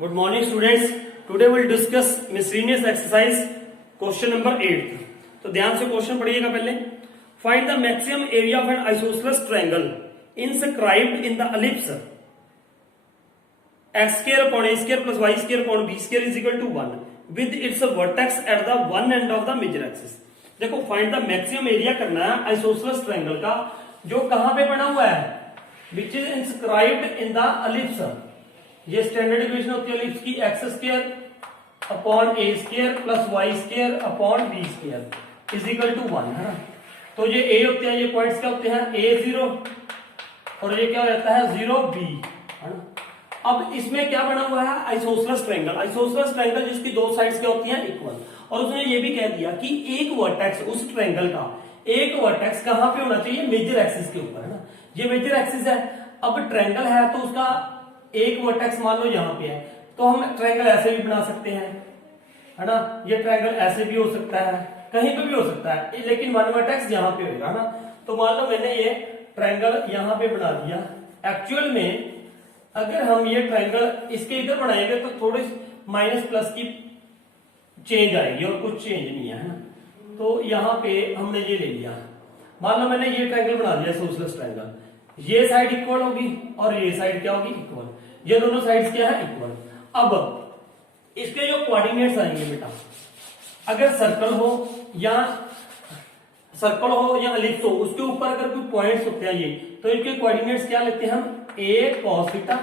Good morning students. Today we'll discuss miscellaneous exercise question number 8. तो ध्यान से question पढ़िएगा पहले. Find the maximum area of an isosceles triangle inscribed in the ellipse x square upon a square plus y square upon b square is equal to 1 with its vertex at the one end of the major axis. देखो find the maximum area करना है isosceles triangle का जो कहां पे बना हुआ है, which is inscribed in the ellipse. ये स्टैंडर्ड इक्वेशन होती है एलिप्स की, X square upon A square plus Y square upon B square is equal to 1 है ना. तो ये ए होते हैं, ये पॉइंट्स क्या होते हैं, ए 0 और ये क्या हो जाता है 0 बी है ना. अब इसमें क्या बना हुआ है, आइसोसेलेस ट्रायंगल. आइसोसेलेस ट्रायंगल जिसकी दो साइड्स क्या होती हैं, इक्वल. और उसने ये भी कह दिया कि एक वर्टेक्स उस ट्रायंगल का एक वर्टेक्स कहां पे होना चाहिए, मेजर एक्सिस के ऊपर है ना. ये मेजर एक्सिस है. अब ट्रायंगल है तो उसका एक वर्टेक्स मान लो यहाँ पे है, तो हम ट्रायंगल ऐसे भी बना सकते हैं है ना. ये ट्रायंगल ऐसे भी हो सकता है, कहीं पे भी हो सकता है, लेकिन वन वर्टेक्स यहाँ पे होगा ना. तो मान लो मैंने ये ट्रायंगल यहाँ पे बना दिया. एक्चुअल में अगर हम ये ट्रायंगल इसके इधर बनाएंगे तो थोड़ी माइनस प्लस की चेंज आएगी और कुछ चेंज नहीं है ना. तो यहाँ पे हमने ये ले लिया. मान लो मैंने ये ट्रायंगल बना दिया सोशलिस्ट ट्रायंगल. ये साइड इक्वल होगी और ये साइड क्या होगी, इक्वल. ये दोनों साइड्स क्या है, इक्वल. अब इसके जो कोऑर्डिनेट्स आएंगे बेटा, अगर सर्कल हो या एलिप्स हो, उसके ऊपर अगर कोई पॉइंट्स होते हैं ये, तो इनके कोऑर्डिनेट्स क्या लेते हैं हम, A cos theta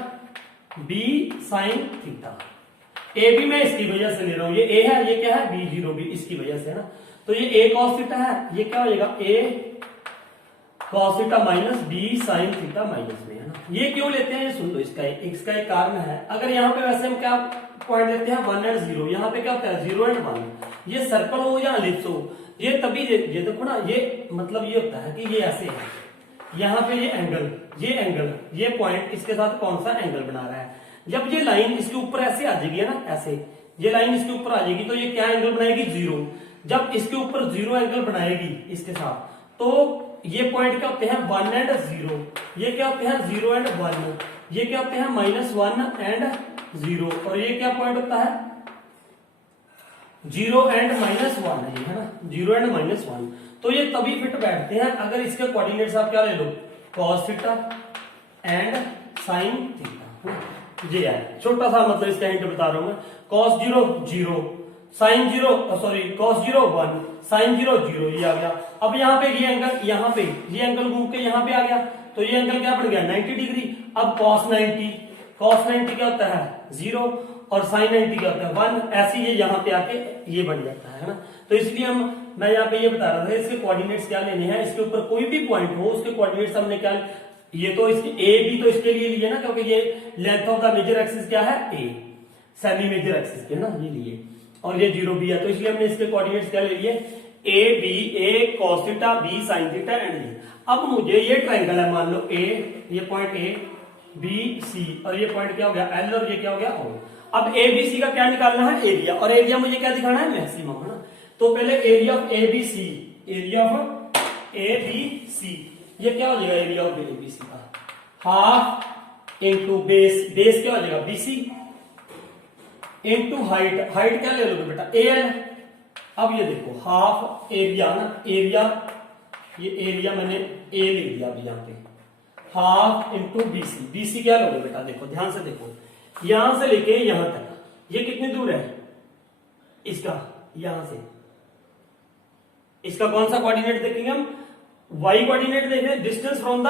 B sine theta. A भी मैं इसकी वजह से ले रहा हूं, ये ए है, ये क्या है बी 0 बी, इसकी वजह से है ना. तो ये ए कॉस थीटा है, ये क्या हो जाएगा A cos theta minus B sine theta minus में है ना. ये क्यों लेते हैं, ये सुन लो. इसका एक कारण है. अगर यहाँ पे वैसे हम क्या पॉइंट लेते हैं 1 एंड 0, यहाँ पे क्या होता है 0 एंड 1. ये सर्कल हो या एलिप्स हो, ये तभी ये देखो ना, ये मतलब ये होता है कि ये ऐसे है, यहाँ पे ये एंगल ये पॉइंट इसके साथ कौन सा एंगल बना रहा है. जब ये लाइन इसके ऊपर ऐसे आ जाएगी ना, ऐसे ये लाइन इसके ऊपर आ जाएगी तो ये क्या एंगल बनाएगी, 0. जब इसके ऊपर 0 एंगल बनाएगी इसके साथ, तो ये पॉइंट क्या होते हैं 1 एंड 0, ये क्या होते हैं 0 एंड 1, ये क्या होते हैं -1 एंड 0, और ये क्या पॉइंट होता है 0 एंड -1 है ना, 0 एंड -1. तो ये तभी फिट बैठते हैं अगर इसके कोऑर्डिनेट्स आप क्या ले लो, cos theta and sin theta. ये है छोटा सा, मतलब इसका हिंट बता रहा हूं मैं. cos 0 0, sin 0 sorry cos 0 1, sin 0 0, ये आ गया. अब यहाँ पे ये एंगल, यहाँ पे ये एंगल घूम के यहाँ पे आ गया, तो ये एंगल क्या बन गया 90 डिग्री. अब cos 90 क्या होता है 0 और sin 90 क्या होता है 1. ऐसे ये यहाँ पे आके ये बन जाता है ना. तो इसलिए मैं यहाँ पे ये बता रहा था इसके कोऑर्डिनेट्स क्या लेने हैं. इसके ऊपर कोई भी पॉइंट हो उसके कोऑर्डिनेट्स हमने क्या, ये तो इसकी ए बी तो इसके लिए लिए ना, क्योंकि ये length of the major axis क्या है ए, सेमी मेजर एक्सिस के ना ये लिए, और ये 0 बी है, तो इसलिए हमने इसके कोऑर्डिनेट्स क्या ले लिए, A B, A cos theta B sin theta and ये. अब मुझे ये ट्रायंगल है, मान लो ए, ये पॉइंट ए बी सी, और ये पॉइंट क्या हो गया एल, और ये क्या हो गया ओ. अब ए बी सी का क्या निकालना है, एरिया, और एरिया मुझे क्या दिखाना है, मैक्सिमम है ना. तो पहले area of A B C, area of A B C, ये क्या हो जाएगा area of A B C का, हाफ इंटू बेस, बेस क्या हो जाएगा बीसी इंटू हाइट, हाइट क्या ले लोगे बेटा एल. अब ये देखो हाफ एरिया ना, एरिया ये एरिया मैंने ए ले लिया अभी यहाँ पे, हाफ इंटू बीसी. बीसी क्या लोगे बेटा, देखो ध्यान से देखो, यहां से लेके यहां तक ये कितनी दूर है इसका, यहां से इसका कौन सा कोऑर्डिनेट देखेंगे हम, y कोऑर्डिनेट देखेंगे, distance from the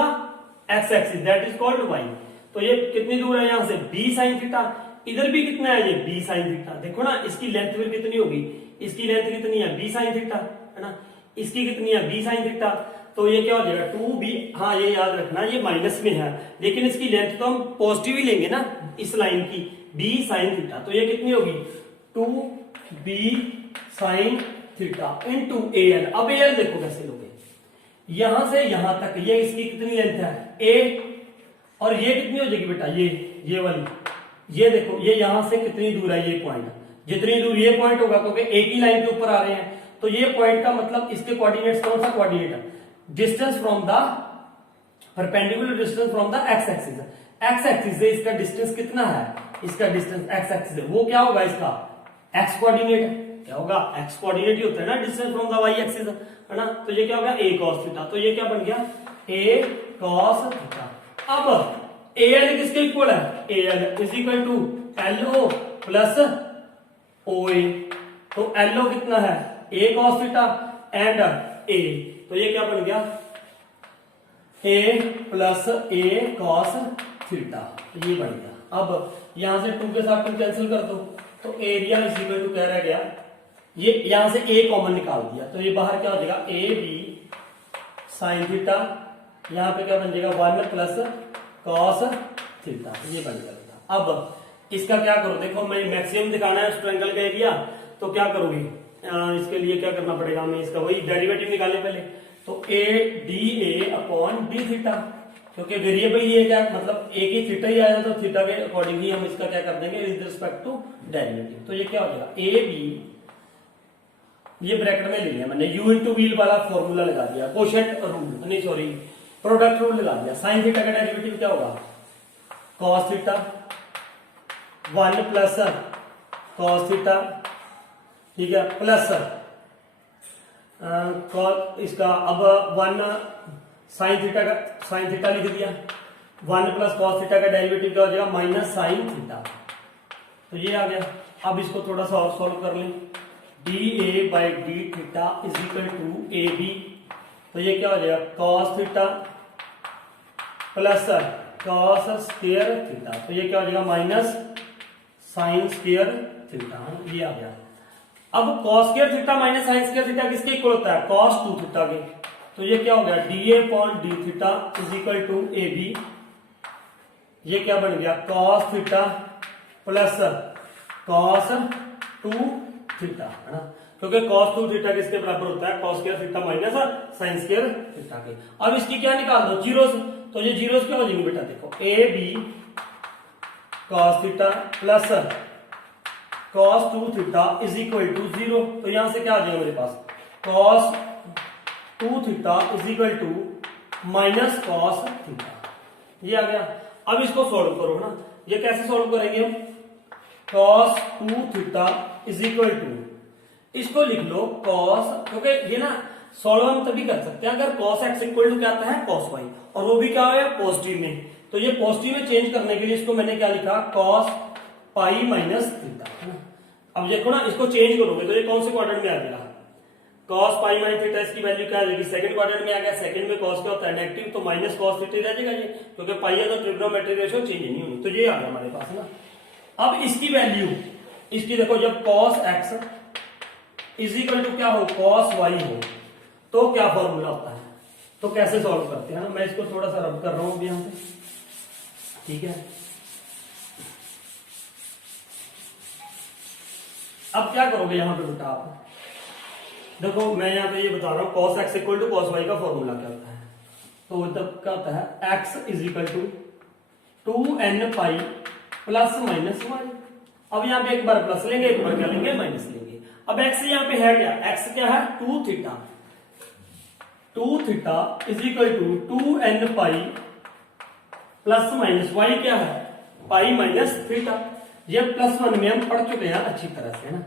x axis that is called y. तो ये कितनी दूर है यहां से b sin थीटा. इधर भी कितना है ये b sin थीटा. देखो ना इसकी लेंथ फिर कितनी होगी, इसकी लेंथ कितनी है b sin थीटा है ना, इसकी कितनी है b sin थीटा. तो ये क्या हो जाएगा 2b. हाँ ये याद रखना ये माइनस में है, लेकिन इसकी लेंथ तो हम पॉजिटिव ही लेंगे ना इस लाइन की, b sin थीटा. तो ये कितनी होगी 2b sin theta into al. अब al देखो कैसे लोगे, यहां से यहां तक ये इसकी कितनी लेंथ है a, और ये कितनी हो जाएगी बेटा ये वाली, ये देखो ये यहां से कितनी दूर है ये पॉइंट, जितनी दूर ये पॉइंट होगा क्योंकि एक ही लाइन के ऊपर आ रहे हैं, तो ये पॉइंट का मतलब इसके कोऑर्डिनेट्स कौन सा कोऑर्डिनेट है, distance from the perpendicular distance from the x axis. X axis से इसका डिस्टेंस कितना है इसका डिस्टेंस एक्स एक्सिस है, वो क्या होगा इसका एक्स कोऑर्डिनेट। क्या होगा एक्स कोऑर्डिनेट ही होता है ना distance from the Y axis, है ना। तो ये क्या हो गया ए कॉस थीटा, तो ये क्या बन गया ए कॉस थीटा। अब ए एल किसके इक्वल है, A L is equal to L O plus O A. तो एल ओ कितना है A cos theta and A, तो ये क्या बन गया A plus A cos theta, ये बन गया। अब यहां से 2 के साथ 2 कैंसिल कर दो, तो एरिया इज इक्वल टू कह रहा गया, ये यहां से ए कॉमन निकाल दिया, तो ये बाहर क्या हो जाएगा ए बी साइन थीटा, यहां पे क्या बन जाएगा 1 प्लस कॉस थीटा, ये बन जाएगा। अब इसका क्या करो, देखो मैं मैक्सिमम दिखाना है ट्रायंगल का एरिया, तो क्या करोगे इसके लिए क्या करना पड़ेगा हमें, इसका वही डेरिवेटिव निकालने पहले। तो A D A upon D theta, क्योंकि वेरिएबल ये क्या मतलब एक ही थीटा ही आया, तो थीटा के अकॉर्डिंग ही हम इसका क्या कर देंगे विद रिस्पेक्ट टू डेरिवेटिव। तो ये क्या हो जाएगा ए बी, ये ब्रैकेट में ले लिया मैंने, यू इंटू वी वाला फॉर्मूला लगा दिया, कोशेंट रूल नहीं सॉरी प्रोडक्ट रूल लगा दिया। साइन थीटा का डेरिवेटिव क्या होगा cos theta 1 plus cos theta, ठीक है, प्लस इसका अब 1 साइन थीटा लिख दिया, 1 प्लस कॉस थीटा का डेरिवेटिव क्या हो जाएगा माइनस साइन थीटा, तो ये आ गया। अब इसको थोड़ा सा और सॉल्व कर लें, D A by D theta is equal to A B, तो ये क्या हो जाएगा cos theta plus cos square theta, तो ये क्या हो जाएगा माइनस साइन स्क्वायर थीटा, ये आ गया। अब cos square theta minus sign square theta किसके इक्वल होता है कॉस 2 थीटा के, तो ये क्या हो गया D A upon D theta is equal to A B, ये क्या बन गया cos theta plus cos 2 theta, है ना, क्योंकि cos 2 थीटा किसके बराबर होता है cos square theta minus sign square theta के। अब इसकी क्या निकाल दो जीरोस, तो ये जीरोस क्या हो जाएंगे बेटा, देखो A B cos theta plus cos 2 theta is equal to 0, तो यहां से क्या आ जाएगा मेरे पास cos 2 theta is equal to minus cos theta, ये आ गया। अब इसको सॉल्व करो ना, ये कैसे सॉल्व करेंगे हम, cos 2 theta is equal to, इसको लिख लो cos, क्योंकि ये ना सॉल्व हम तभी कर सकते हैं अगर cos x इक्वल टू क्या आता है cos y, और वो भी क्या है पॉजिटिव में, तो ये पॉजिटिव में चेंज करने के लिए इसको मैंने क्या लिखा cos पाई माइनस थीटा, है ना। अब देखो ना इसको चेंज करोगे तो ये कौन से क्वाड्रेंट में आ जाएगा cos पाई माइनस थीटा, इसकी वैल्यू क्या आ जाएगी सेकंड क्वाड्रेंट में आ गया, सेकंड में cos क्या होता है नेगेटिव, तो माइनस cos थीटा रह जाएगा ये, क्योंकि पाई है तो ट्रिग्नोमेट्रिक रेशियो चेंज नहीं होनी, तो ये आ गया हमारे पास ना। अब इसकी वैल्यू इसकी देखो, जब cos x is equal to क्या हो cos y हो, तो क्या फॉर्मूला होता है, तो कैसे सॉल्व करते हैं ना, मैं इसको थोड़ा सा रब कर रहा हूं यहां पे, ठीक है। अब क्या करोगे यहां पे बेटा आप देखो, मैं यहां पे ये बता रहा हूं cos x equal to cos y का फॉर्मूला क्या होता है, तो तब क्या होता है x is equal to 2n pi plus minus y। अब यहां पे एक बार प्लस लेंगे, एक बार क्या लेंगे माइनस लेंगे। अब x यहां पे है क्या, x क्या है 2 theta, 2 theta is equal to 2n pi plus minus y क्या है पाई माइनस थीटा, ये प्लस 1 में हम पढ़ चुके हैं अच्छी तरह से, है ना।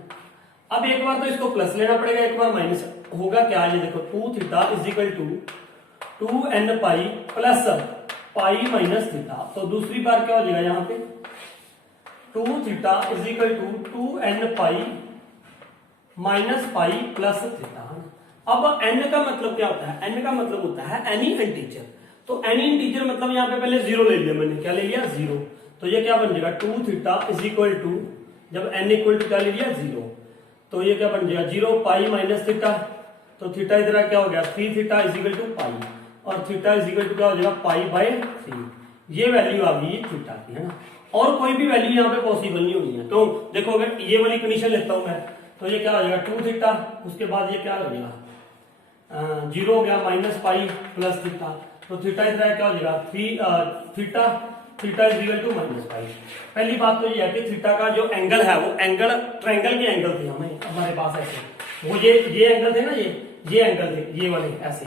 अब एक बार तो इसको प्लस लेना पड़ेगा, एक बार माइनस होगा क्या, ये देखो 2 theta is equal to 2n pi plus pi minus theta, तो दूसरी बार क्या हो जाएगा यहाँ पे 2 theta is equal to 2n pi minus pi plus theta. अब n का मतलब क्या होता है, n का मतलब होता है एनी इंटीजर, तो एनी इंटीजर मतलब यहाँ पे पहले 0 ले लिया मैंने, क्या ले लिया 0, तो ये क्या बन जाएगा 2 थीटा इज इक्वल टू, जब n इक्वल टू क्या ले लिया 0, तो ये क्या बन जाएगा 0 पाई माइनस थीटा, तो थीटा इधर क्या हो गया 3 थीटा इज इक्वल टू पाई, और थीटा इज इक्वल टू क्या हो जाएगा पाई बाय 3, ये वैल्यू आ गई थीटा की, है ना। और कोई भी वैल्यू यहाँ पे पॉसिबल नहीं होनी है, तो देखो अगर ये वाली कंडीशन लेता हूं मैं, तो ये क्या हो जाएगा 2 थीटा, उसके बाद ये क्या हो जाएगा 0 हो गया माइनस पाई प्लस थीटा, तो थीटा इधर क्या हो जाएगा 3 theta, theta is equal to minus pi. पहली बात तो ये है कि थीटा का जो एंगल है वो एंगल ट्रायंगल के एंगल थे हमारे पास ऐसे, वो ये एंगल थे ना, ये एंगल थे, ये वाले ऐसे,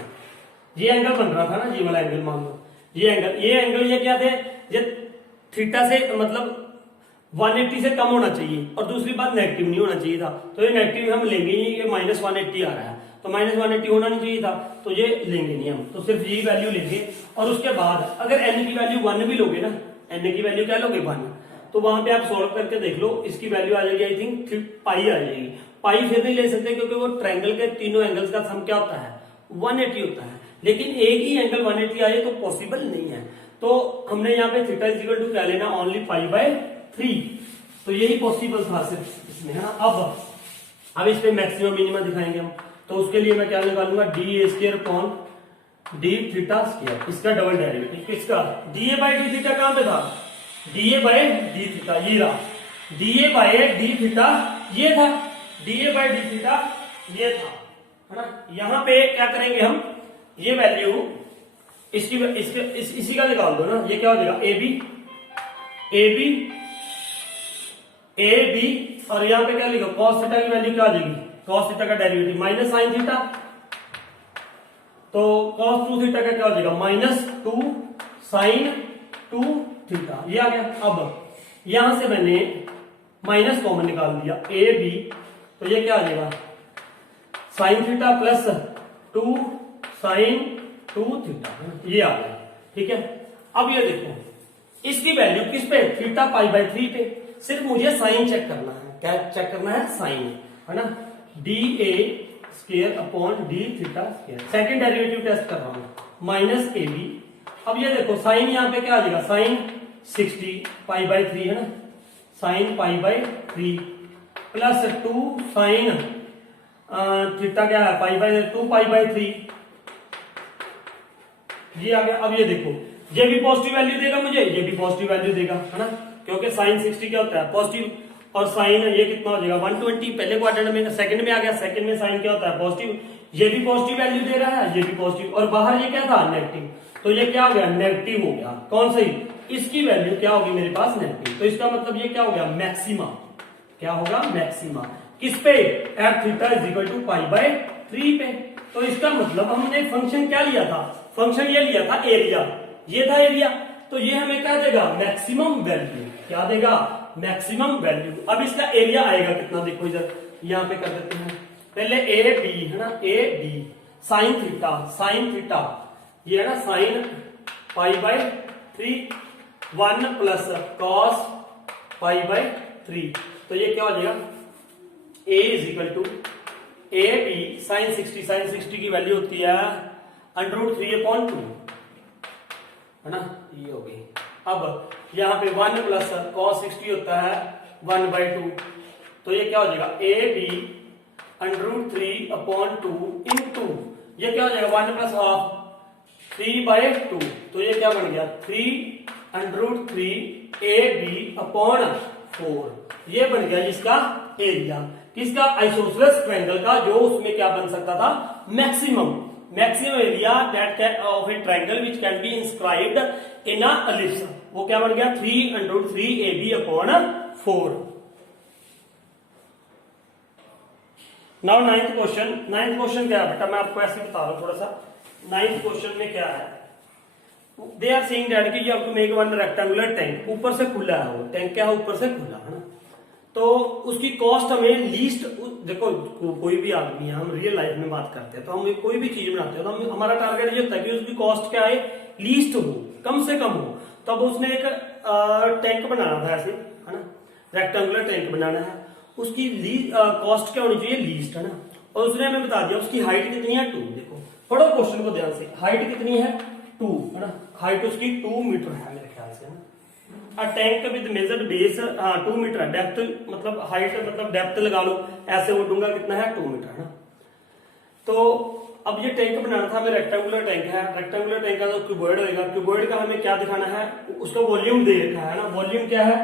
ये एंगल बन रहा था ना, ये वाला एंगल मान लो, ये एंगल ये क्या थे, ये थीटा से मतलब 180 से कम होना चाहिए, और दूसरी बात नेगेटिव नहीं होना चाहिए था, तो ये नेगेटिव हम लेंगे नहीं, ये -180 आ रहा है, तो -180 होना नहीं चाहिए था, तो ये लेंगे नहीं हम, तो सिर्फ यही वैल्यू लेंगे। और उसके बाद अगर n की वैल्यू 1 भी लोगे ना, n की वैल्यू क्या लोगे 1, तो वहां पे आप सॉल्व करके देख लो, इसकी वैल्यू आ जाएगी आई थिंक पाई आ जाएगी। पाई फिर नहीं ले सकते क्योंकि वो ट्रायंगल के तीनों एंगल्स का सम क्या होता है 180 होता है, लेकिन एक ही एंगल 180 आ जाए तो पॉसिबल नहीं है, तो हमने यहाँ पे थीटा इक्वल टू क्या लेना, ओनली π/3, तो यही पॉसिबल था सिर्फ इसमें, है ना। अब इस पे मैक्सिमम मिनिमम दिखाएंगे हम, तो उसके लिए मैं क्या निकालूंगा, dA² अपॉन dθ², इसका डबल डेरिवेटिव, किसका, dA/dθ कहां पे था, dA/dθ ये रहा, dA/dθ ये था, dA/dθ ये था, है ना। यहां पे क्या करेंगे हम, ये वैल्यू इसी का निकाल दो ना, ये क्या हो जाएगा AB और यहाँ पे क्या लिखो, cos थीटा की वैल्यू क्या आ जाएगी, cos थीटा का डेरिवेटिव माइनस sin थीटा, तो cos 2 थीटा का क्या हो जाएगा, -2 sin 2 थीटा, ये आ गया। अब यहां से मैंने माइनस कॉमन निकाल दिया, AB, तो ये क्या आ जाएगा, sin theta plus 2 sin 2 theta, ये आ गया, ठीक है। अब ये देखो इसकी वैल्यू किस पे, थीटा π/3 पे, सिर्फ मुझे साइन चेक करना है, क्या चेक करना है, साइन, है ना, dA² upon dθ², second derivative test कर रहा हूं, -AB। अब ये देखो साइन यहाँ पे क्या आ जाएगा, साइन 60 π/3 है ना, साइन π/3 प्लस 2 साइन थीटा क्या है, 2 π/3, ये आ गया। अब ये देखो ये भी पॉजिटिव वैल्यू देगा मुझे, ये भी पॉजिटिव वैल्यू देगा, है ना, क्योंकि साइन 60 क्या होता है पॉजिटिव, और साइन ये कितना हो जाएगा 120, पहले क्वाड्रेंट में, सेकंड में आ गया, सेकंड में साइन क्या होता है पॉजिटिव, ये भी पॉजिटिव वैल्यू दे रहा है, ये भी पॉजिटिव, और बाहर ये क्या था नेगेटिव, तो ये क्या हो गया नेगेटिव हो गया, कौन सी, इसकी वैल्यू क्या होगी मेरे पास नेगेटिव, तो इसका मतलब ये क्या हो गया मैक्सिमा, क्या होगा मैक्सिमा, किस पे, at theta is equal to π/3 पे। तो इसका मतलब हमने फंक्शन क्या लिया था, फंक्शन ये लिया था एरिया, ये था एरिया, तो ये हमें क्या देगा मैक्सिमम वैल्यू, क्या देगा मैक्सिमम वैल्यू। अब इसका एरिया आएगा कितना, देखो इधर यहाँ पे कर देते हैं, पहले AB है ना, AB साइन थीटा ये है ना, साइन π/3 1 प्लस कॉस π/3, तो ये क्या हो जाएगा, A is equal to AB sine 60 की वैल्यू होती है √3/2, है ना, ये हो गई। अब यहाँ पे 1 प्लस cos 60 होता है 1/2, तो ये क्या हो जाएगा AB √3/2 इंटू ये क्या हो जाएगा 1 प्लस हाफ 3/2, तो ये क्या बन गया 3√3 AB/4, ये बन गया इसका एरिया, किसका, आइसोसेलेस ट्रायंगल का, जो उसमें क्या बन सकता था maximum area that of a triangle which can be inscribed in a ellipse, वो क्या बन गया 3√3 AB/4। नाउ नाइन्थ क्वेश्चन क्या है बेटा, मैं आपको ऐसे बता रहा हूं थोड़ा सा। नाइन्थ क्वेश्चन में क्या है, दे आर सेइंग दैट कि you have to make one rectangular tank, ऊपर से खुला है वो टैंक, क्या है ऊपर से खुला है ना, तो उसकी कॉस्ट हमें लीस्ट, देखो कोई भी आदमी है, हम रियल लाइफ में बात करते हैं तो हम कोई भी चीज बनाते हैं तो हम हमारा टारगेट ये होता है कि उसकी कॉस्ट क्या है लीस्ट हो, कम से कम हो। तो अब उसने एक टैंक बनाना था ऐसे, है ना, रेक्टेंगुलर टैंक बनाना है, उसकी कॉस्ट क्या होनी चाहिए लीस्ट, है ना, और उसने हमें बता दिया उसकी हाइट कितनी है 2, देखो पढ़ो क्वेश्चन को ध्यान से, हाइट कितनी है 2, है ना, हाइट उसकी 2 मीटर है मेरे ख्याल से, है ना, A tank with measured base 2 metre, depth मतलब हाइट मतलब डेप्थ लगा लो, ऐसे वो डूंगा कितना है 2 मीटर, है ना। तो अब ये टैंक बनाना था, हमें रेक्टेंगुलर टैंक है, रेक्टेंगुलर टैंक का तो क्यूबॉइड होगा, क्यूबॉइड का हमें क्या दिखाना है, उसका वॉल्यूम दे रखा है ना, वॉल्यूम क्या है,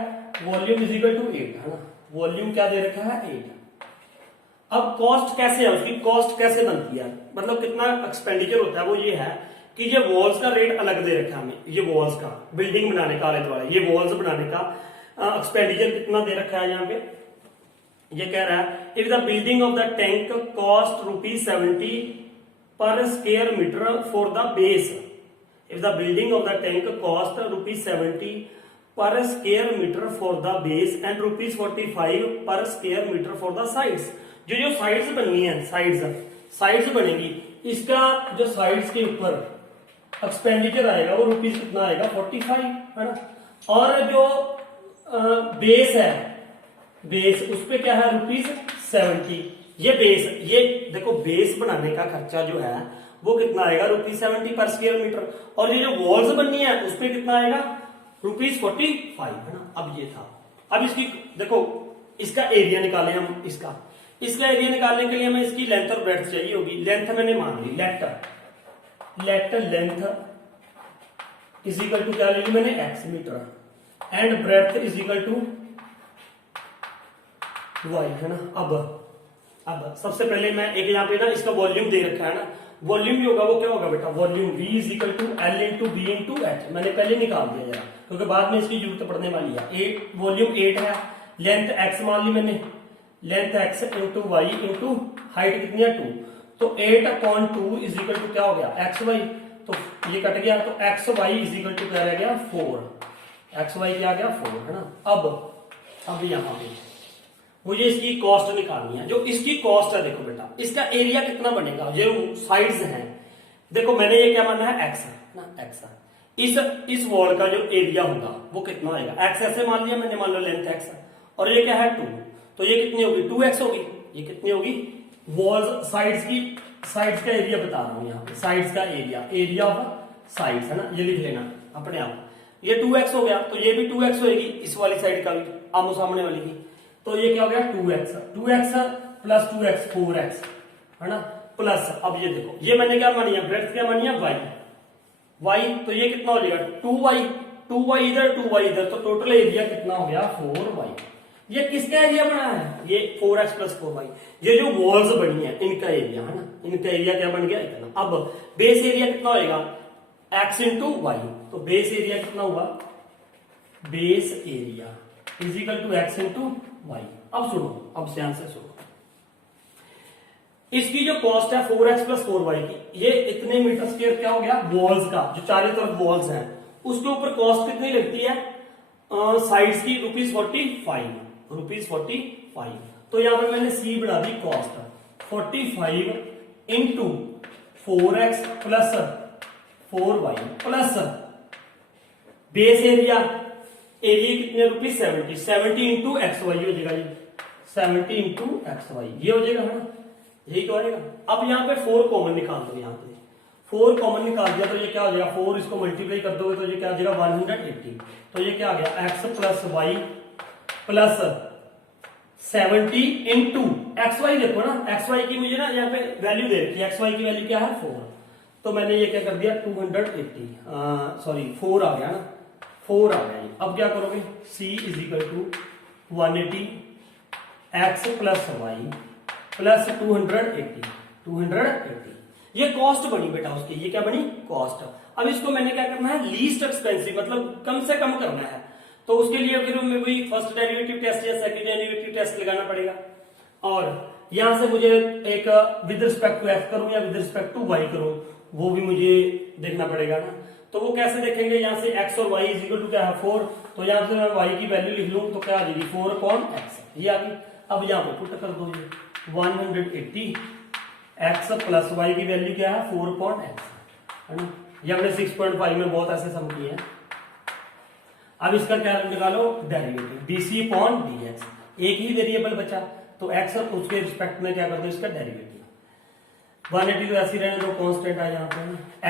वॉल्यूम इज इक्वल टू 8, है ना, वॉल्यूम क्या दे रखा है 8। अब कॉस्ट कैसे है, उसकी कॉस्ट कैसे बनती है, मतलब कितना एक्सपेंडिचर होता है, वो ये है कि ये वॉल्स का रेट अलग दे रखा है हमें, ये वॉल्स का बिल्डिंग बनाने का आले द्वारा ये वॉल्स बनाने का एक्सपेंडिचर कितना दे रखा है यहाँ पे, ये कह रहा है if the building of the tank cost ₹70 per square metre for the base, if the building of the tank cost ₹70 per square metre for the base and ₹45 per square metre for the sides. जो sides बननी है, sides बनेगी, इसका जो sides के ऊपर expenditure आएगा वो रुपीज कितना आएगा 45 है ना। और जो बेस है, बेस उस पे क्या है ₹70। ये बेस, ये देखो बेस बनाने का खर्चा जो है वो कितना आएगा ₹70 पर स्क्वायर मीटर। और ये जो वॉल्स बननी है उस पे कितना आएगा ₹45 है ना। अब ये था, अब इसकी देखो इसका एरिया निकालें हम। इसका एरिया निकालने के लिए हमें इसकी लेंथ और ब्रेड्थ चाहिए होगी। लेंथ मैंने मान ली, let length is equal to क्या ले ली मैंने x metre and breadth is equal to y है ना। अब सबसे पहले मैं एक यहाँ पे ना इसका वॉल्यूम दे रखा है ना, वॉल्यूम जो होगा वो क्या होगा बेटा, volume v is equal to L into B into H. मैंने पहले निकाल दिया जरा, क्योंकि बाद में इसकी जरूरत पड़ने वाली है। वॉल्यूम 8 है, लेंथ x मान ली मैंने, length x into Y into height कितनी है 2, तो 8/2 इज इक्वल टू क्या हो गया एक्स वाई। तो ये कट गया, तो X Y is equal to क्या रह गया 4, एक्स वाई क्या गया 4 है ना। अब यहाँ पे मुझे इसकी कॉस्ट निकालनी है। जो इसकी कॉस्ट है देखो बेटा, इसका एरिया कितना बनेगा, जो साइड्स हैं देखो, मैंने ये क्या माना है x ना, x इस वॉल का जो एरिया होगा वो कितना होगा x ऐसे मान लिया मैंने, मान लो लेंथ x और ये क्या है 2, तो ये कितनी होगी 2x होगी। ये कितनी होगी वॉल्स साइड्स का एरिया बता रहा हूं यहाँ पे, साइड्स का एरिया ऑफ साइड्स है ना, ये लिख लेना अपने आप। ये 2x हो गया, तो ये भी 2x होगी, इस वाली साइड का भी आमो सामने वाली की, तो ये क्या हो गया 2x प्लस 2x 4x है ना, प्लस अब ये देखो ये मैंने क्या मानी है, ब्रेड्थ क्या मानी है y, तो ये कितना हो जाएगा 2y इधर, तो टोटल एरिया कितना हो गया 4y। ये किसका एरिया बना है, ये 4x प्लस 4y। ये जो वॉल्स बनी है इनका एरिया है ना, इनका एरिया क्या बन गया इतना। अब बेस एरिया कितना होगा x इंटू वाई, तो बेस एरिया कितना हुआ, base area is equal to x into Y. अब सुनो, अब ध्यान से सुनो, इसकी जो कॉस्ट है 4x प्लस 4y की, ये इतने मीटर स्क्वायर क्या हो गया वॉल्स का, जो चारों तरफ वॉल्स हैं उसके ऊपर कॉस्ट कितनी लगती है साइड्स की ₹45। तो यहां पर मैंने सी बना दी cost 45 into 4x plus 4y plus base area कितने ₹70 इंटू एक्स वाई हो जाएगा, ये 70 इंटू एक्स वाई ये हो जाएगा है ना, यही तो आएगा। अब यहाँ पे 4 कॉमन निकाल दो, यहाँ पे 4 कॉमन निकाल दिया तो ये क्या हो जाएगा 4 इसको मल्टीप्लाई कर दोगे तो ये क्या हो जाएगा 180, तो ये क्या आ गया x plus Y plus 70 into X Y. देखो ना एक्स वाई की मुझे ना यहाँ पे वैल्यू दे रखी है, एक्स वाई की वैल्यू क्या है 4, तो मैंने ये क्या कर दिया 280 सॉरी 4 आ गया ना, 4 आ गया। अब क्या करोगे c is equal to 180 x plus Y plus 280 ये कॉस्ट बनी बेटा उसकी, ये क्या बनी कॉस्ट। अब इसको मैंने क्या करना है लीस्ट एक्सपेंसिव, मतलब कम से कम करना है, तो उसके लिए फिर मैं वही फर्स्ट डेरिवेटिव टेस्ट या सेकंड डेरिवेटिव टेस्ट लगाना पड़ेगा। और यहां से मुझे एक विद रिस्पेक्ट टू x करूं या विद रिस्पेक्ट टू y करूं वो भी मुझे देखना पड़ेगा ना। तो वो कैसे देखेंगे, यहाँ से x और y इज इक्वल टू क्या है 4, तो यहाँ से मैं y की वैल्यू लिख लूं तो क्या आ जाएगी 4/x, ये आ गई। अब यहाँ पे पुट कर दो, ये 180 x प्लस y की वैल्यू क्या है 4/x है ना। ये हमने 6.5 में बहुत ऐसे सम किए हैं। अब इसका क्या निकालो डेरिवेटिव dc/dx, एक ही वेरिएबल बचा तो x और उसके रिस्पेक्ट में क्या कर दो इसका डेरिवेटिव। 180 तो ऐसे रहने दो कांस्टेंट है यहाँ पे,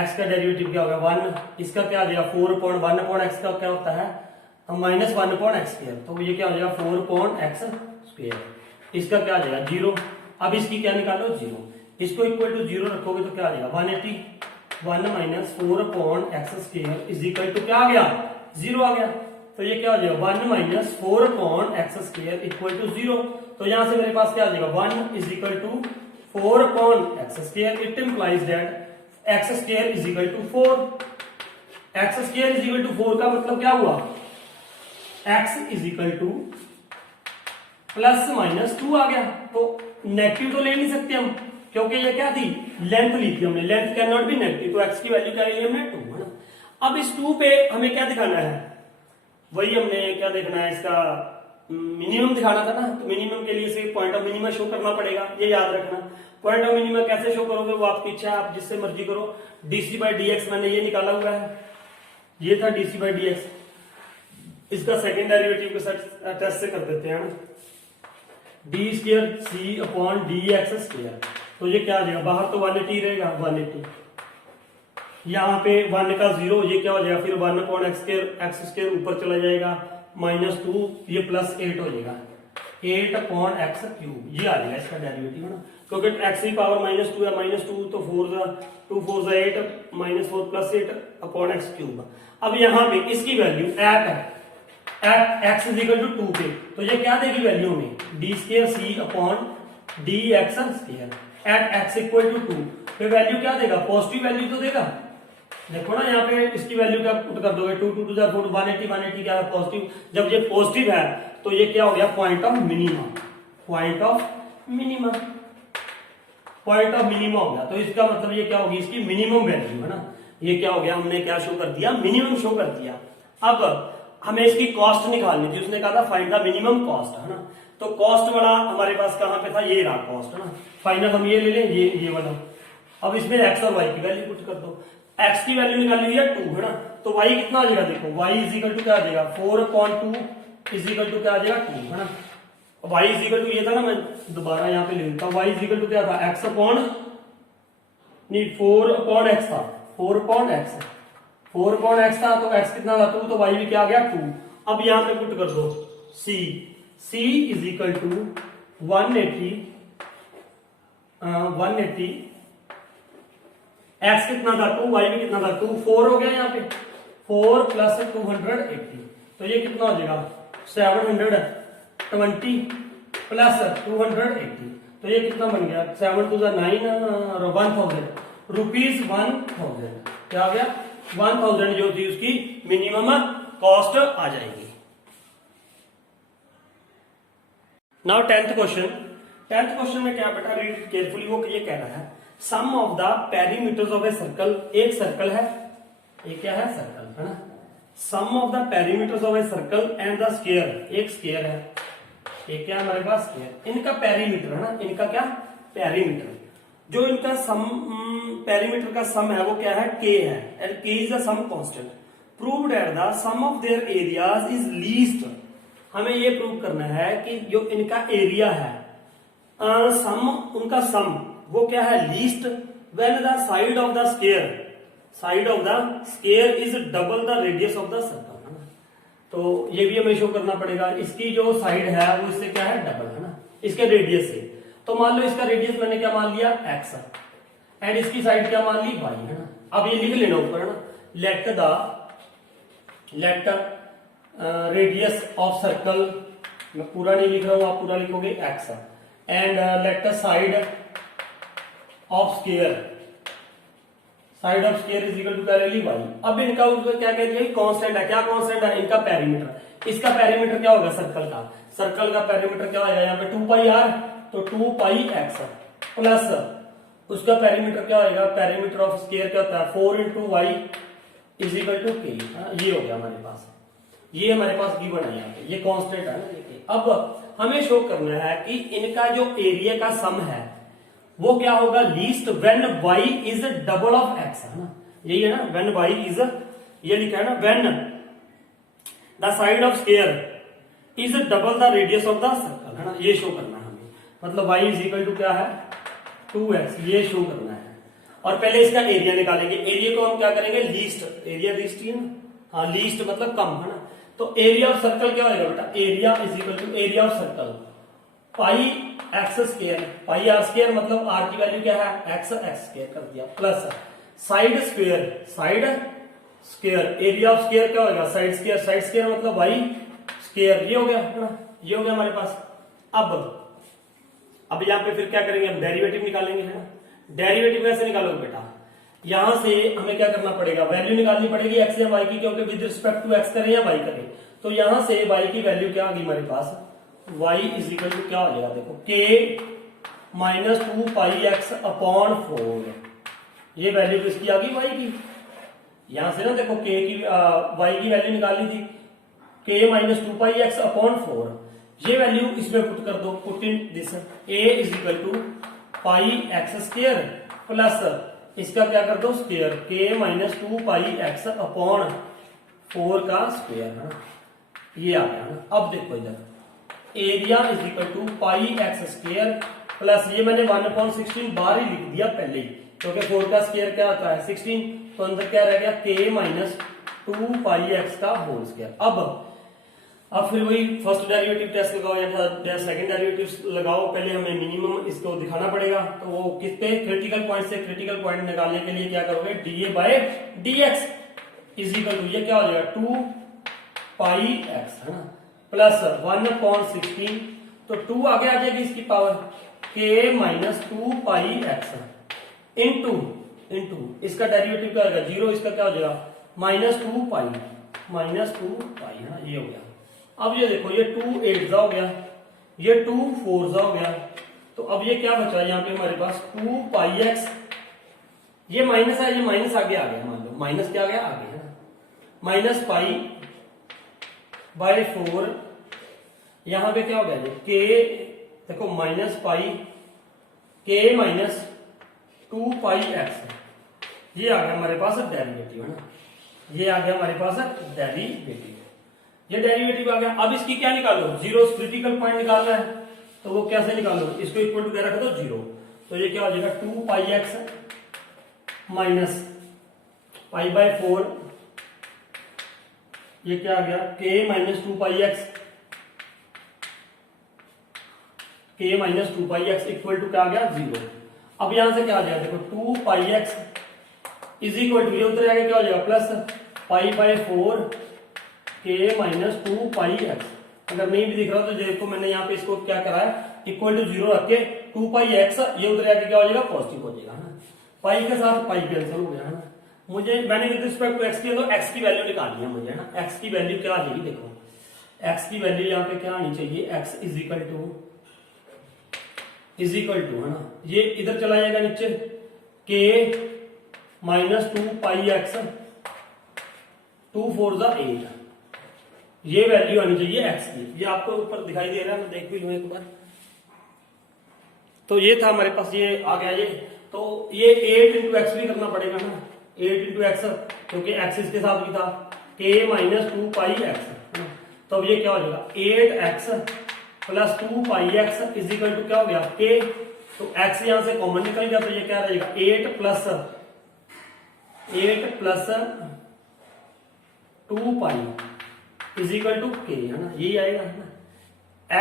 x का डेरिवेटिव क्या होगा 1, इसका क्या आ जाएगा 4/1/x का क्या होता है -1/x², तो ये क्या हो जाएगा 4/x², इसका क्या आ जाएगा 0। अब इसकी क्या निकालो 0, इसको इक्वल टू 0 रखोगे तो क्या आ जाएगा 180 1 - 4/x² इज इक्वल टू क्या आ गया 0 आ गया। तो ये क्या हो जाएगा 1 - 4/x² इक्वल टू 0, तो यहां से मेरे पास क्या आ जाएगा 1 is equal to 4/x², it implies that x² is equal to 4, x² is equal to 4 का मतलब क्या हुआ x इज इक्वल टू +-2 आ गया। तो नेगेटिव तो ले नहीं सकते हम, क्योंकि ये क्या थी लेंथ ली थी हमने, length can not be negative, तो x की वैल्यू क्या ली हमने 2 है ना। अब इस 2 पे हमें क्या दिखाना है, वही हमने क्या देखना है, इसका मिनिमम दिखाना था ना। तो मिनिमम के लिए इसे पॉइंट ऑफ मिनिमम शो करना पड़ेगा, ये याद रखना। पॉइंट ऑफ मिनिमम कैसे शो करोगे वो आपकी इच्छा है, आप जिससे मर्जी करो। dc/dx मैंने ये निकाला हुआ है, ये था dc/dx। इसका सेकंड डेरिवेटिव के साथ टेस्ट से कर देते हैं ना, d²c/dx²। तो ये क्या आ जाएगा, बाहर तो 180 रहेगा, 180 यहाँ पे 1 का 0, ये क्या हो जाएगा फिर 1/x² ऊपर चला जाएगा, -2, ये +8 हो जाएगा, 8/x³। ये आ जाएगा इसका डेरिवेटिव है ना, क्योंकि x की पावर -2 है, -2 तो 2 4 8, -4 +8/x³। अब यहाँ पे इसकी वैल्यू एट x = 2 पे, तो ये क्या देगी वैल्यू में, d²c/dx²। एट x = 2 पे वैल्यू क्या देगा, पॉजिटिव वैल्यू तो देगा। देखो ना यहाँ पे इसकी वैल्यू क्या पुट कर दोगे, 2 2 2 4 180 180 क्या है पॉजिटिव। जब ये पॉजिटिव है तो ये क्या हो गया, point of minimum, point of minimum, point of minimum हो गया। तो इसका मतलब ये क्या होगी, इसकी मिनिमम वैल्यू है ना। ये क्या हो गया, हमने क्या शो कर दिया, मिनिमम शो कर दिया। अब हमें इसकी कॉस्ट निकालनी थी, उसने कहा था फाइंड द मिनिमम कॉस्ट, है ना। तो कॉस्ट वाला हमारे पास कहां पे था, ये रहा कॉस्ट, है ना। फाइनल हम ये ले लें, ये वाला। अब इसमें x और y की वैल्यू पुट कर दो। x की वैल्यू निकाली हुई है 2, है ना, तो y कितना आ जाएगा, देखो y = क्या आ जाएगा, 4/2 = क्या आ जाएगा 2, है ना। y = ये था ना, मैं दोबारा यहाँ पे ले लेता हूँ, y = क्या था, x अपॉन नहीं 4/x था, 4/x था, तो x कितना था 2, तो y भी क्या आ गया 2। अब यहाँ पे पुट कर दो c = 180 x कितना था 2, y भी कितना था 2, 4 हो गया यहाँ पे, 4 + 280, तो ये कितना हो जाएगा 720 + 280, तो ये कितना बन गया, 7 2 9 और 1000 रुपीज 1000, क्या आ गया 1000 जो थी उसकी मिनिमम कॉस्ट आ जाएगी। नाउ 10th क्वेश्चन में क्या बेटा, रीड केयरफुली, वो ये कह रहा है sum of the perimeters of a circle. एक सर्कल है, एक क्या है सर्कल, है ना। Sum of the perimeters of a circle and the square, एक स्क्वायर है, एक क्या है हमारे पास स्क्वायर, इनका पेरीमीटर है ना, इनका क्या पेरीमीटर, जो इनका सम पेरीमीटर का सम है वो क्या है, k है, and k is the sum constant. Proved that the sum of their areas is least. हमें ये प्रूव करना है कि जो इनका एरिया है, सम उनका सम वो क्या है least, when the side of the square is double the radius of the circle, है ना। तो ये भी हमें शो करना पड़ेगा, इसकी जो साइड है वो इससे क्या है डबल, है ना, इसके रेडियस से। तो मान लो इसका रेडियस मैंने क्या मान लिया x, एंड इसकी साइड क्या मान ली y, है ना। अब ये लिख लेना ऊपर, है ना, लेट रेडियस ऑफ सर्कल, मैं पूरा नहीं लिख रहा हूं, आप पूरा लिखोगे x, and let the side of square is equal to कैरेली y। अब इनका क्या कह दिया, कांस्टेंट है, क्या कांस्टेंट है, इनका पेरीमीटर। इसका पेरीमीटर क्या होगा सर्कल का पेरीमीटर क्या होगा, यहाँ पे 2πr, तो 2πx प्लस उसका पेरीमीटर क्या होगा, पेरीमीटर ऑफ स्क्वायर क्या होता है 4 × y = k। ये हो गया हमारे पास, ये हमारे पास गिवन है यहाँ पे, ये कांस्टेंट है ना। अब हमें शो करना है कि इनका जो एरिया का सम है वो क्या होगा, least when y is double of x, है ना, यही है ना, व्हेन y इज, ये लिखा है ना, when the side of square is double the radius of the circle, है ना, ये शो करना है हमें। मतलब y = क्या है 2x, ये शो करना है। और पहले इसका एरिया निकालेंगे, एरिया को हम क्या करेंगे, लीस्ट, एरिया लीस्ट ही है ना, हाँ लीस्ट मतलब कम, है ना। तो एरिया ऑफ सर्कल क्या होगा बेटा, area of circle πx², πr² मतलब r की वैल्यू क्या है x² कर दिया, plus side square area of square क्या होगा, साइड स्क्वायर मतलब y स्क्वायर, ये हो गया, है ना, ये हो गया हमारे पास। अब यहाँ पे फिर क्या करेंगे, हम डेरिवेटिव निकालेंगे, है ना। डेरिवेटिव कैसे निकालोगे बेटा, यहां से हमें क्या करना पड़ेगा, वैल्यू निकालनी पड़ेगी x या y की, क्योंकि विद रिस्पेक्ट टू x करें या y करें। तो यहां से y की वैल्यू क्या आ गई हमारे पास, y = क्या हो जाएगा, देखो k - 2πx/4, ये वैल्यू किसकी आ गई, y की। यहां से ना देखो k की y की वैल्यू निकालनी थी, k माइनस 2πx अपॉन 4। ये वैल्यू इसमें पुट कर दो, put in this a is equal to pi X square plus इसका क्या कर दो square k minus 2πx upon 4 का स्क्वायर है ना, ये आ गया ना। अब देखो इधर area is equal to pi X square plus ये मैंने 1/16 बाहर ही लिख दिया पहले ही, क्योंकि 4 का स्क्वायर क्या होता है 16, तो अंदर क्या रह गया k माइनस 2πx का होल स्क्वायर। अब फिर वही फर्स्ट डेरिवेटिव टेस्ट लगाओ या सेकंड डेरिवेटिव लगाओ, पहले हमें मिनिमम इसको दिखाना पड़ेगा। तो वो किसपे क्रिटिकल पॉइंट से क्रिटिकल पॉइंट निकालने के लिए क्या करोगे dA by dx is equal to ये क्या हो जाएगा 2πx है ना प्लस 1/16, तो 2 आगे आ जाएगी इसकी power k minus 2πx into इसका डेरिवेटिव क्या होगा 0, इसका क्या हो जाएगा -2π है ना, ये हो गया। अब ये देखो ये 2 8 हो गया, ये 2 4 हो गया, तो अब ये क्या बचा यहाँ पे हमारे पास 2πx, ये माइनस है, ये माइनस आगे आ गया, मान लो माइनस क्या आ गया आगे है ना, माइनस पाई बाय 4, यहां पे क्या हो गया ये k देखो minus pi k minus 2πx, ये आ गया हमारे पास डेरिवेटिव है ना, ये आ गया हमारे पास डेरिवेटिव, ये डेरिवेटिव आ गया। अब इसकी क्या निकालो जीरो क्रिटिकल पॉइंट निकालना है, तो वो कैसे निकालो, इसको इक्वल टू क्या रख दो 0, तो ये क्या हो जाएगा 2πx माइनस पाई बाय 4, ये क्या आ गया k minus 2πx equal to क्या आ गया 0। अब यहां से क्या आ जाएगा देखो 2πx इज इक्वल टू ये उधर जाके क्या हो जाएगा plus pi by 4 k minus 2πx। अगर नहीं भी दिख रहा तो देखो मैंने यहाँ पे इसको क्या करा है इक्वल टू 0 रख के 2πx, ये उधर जाके क्या हो जाएगा पॉजिटिव हो जाएगा ना, पाई के साथ पाई कैंसिल हो गया है ना। मुझे मैंने विद रिस्पेक्ट टू x किया तो x की वैल्यू निकालनी है मुझे है ना, x की वैल्यू क्या आ जाएगी देखो, x की वैल्यू यहाँ पे क्या आनी चाहिए x इज इक्वल टू है ना, ये इधर चला जाएगा नीचे k माइनस 2πx 2 4 8, ये वैल्यू आनी चाहिए x की, ये आपको ऊपर दिखाई दे रहा है, मैं देख भी लूं एक बार। तो ये था हमारे पास, ये आ गया ये, तो ये 8 इंटू एक्स भी करना पड़ेगा ना, 8 इंटू एक्स क्योंकि एक्स इसके साथ भी था k माइनस 2πx, तो अब ये क्या हो जाएगा 8x plus 2πx is equal to क्या हो गया k, तो x यहां से कॉमन निकल गया, तो ये क्या रहेगा 8 plus 2π is equal to k है ना, यही आएगा है ना,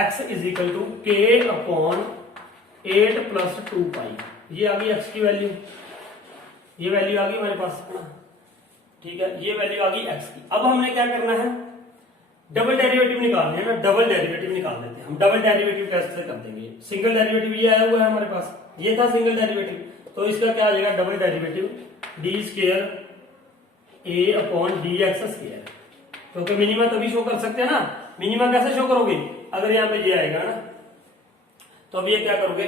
x is equal to k upon 8 plus 2π, ये आ गई x की वैल्यू, ये वैल्यू आ गई हमारे पास, ठीक है, ये वैल्यू आ गई x की। अब हमने क्या करना है डबल डेरिवेटिव निकालना है ना, डबल डेरिवेटिव निकाल देते हैं हम, डबल डेरिवेटिव कैसे से कर देंगे, सिंगल डेरिवेटिव ये आया हुआ है हमारे पास, ये था सिंगल डेरिवेटिव, तो इसका क्या आ जाएगा double derivative D square a upon dx square, क्योंकि मिनिमा तभी शो कर सकते हैं ना, मिनिमा कैसे शो करोगे अगर यहाँ पे ये आएगा ना, तो अब ये क्या करोगे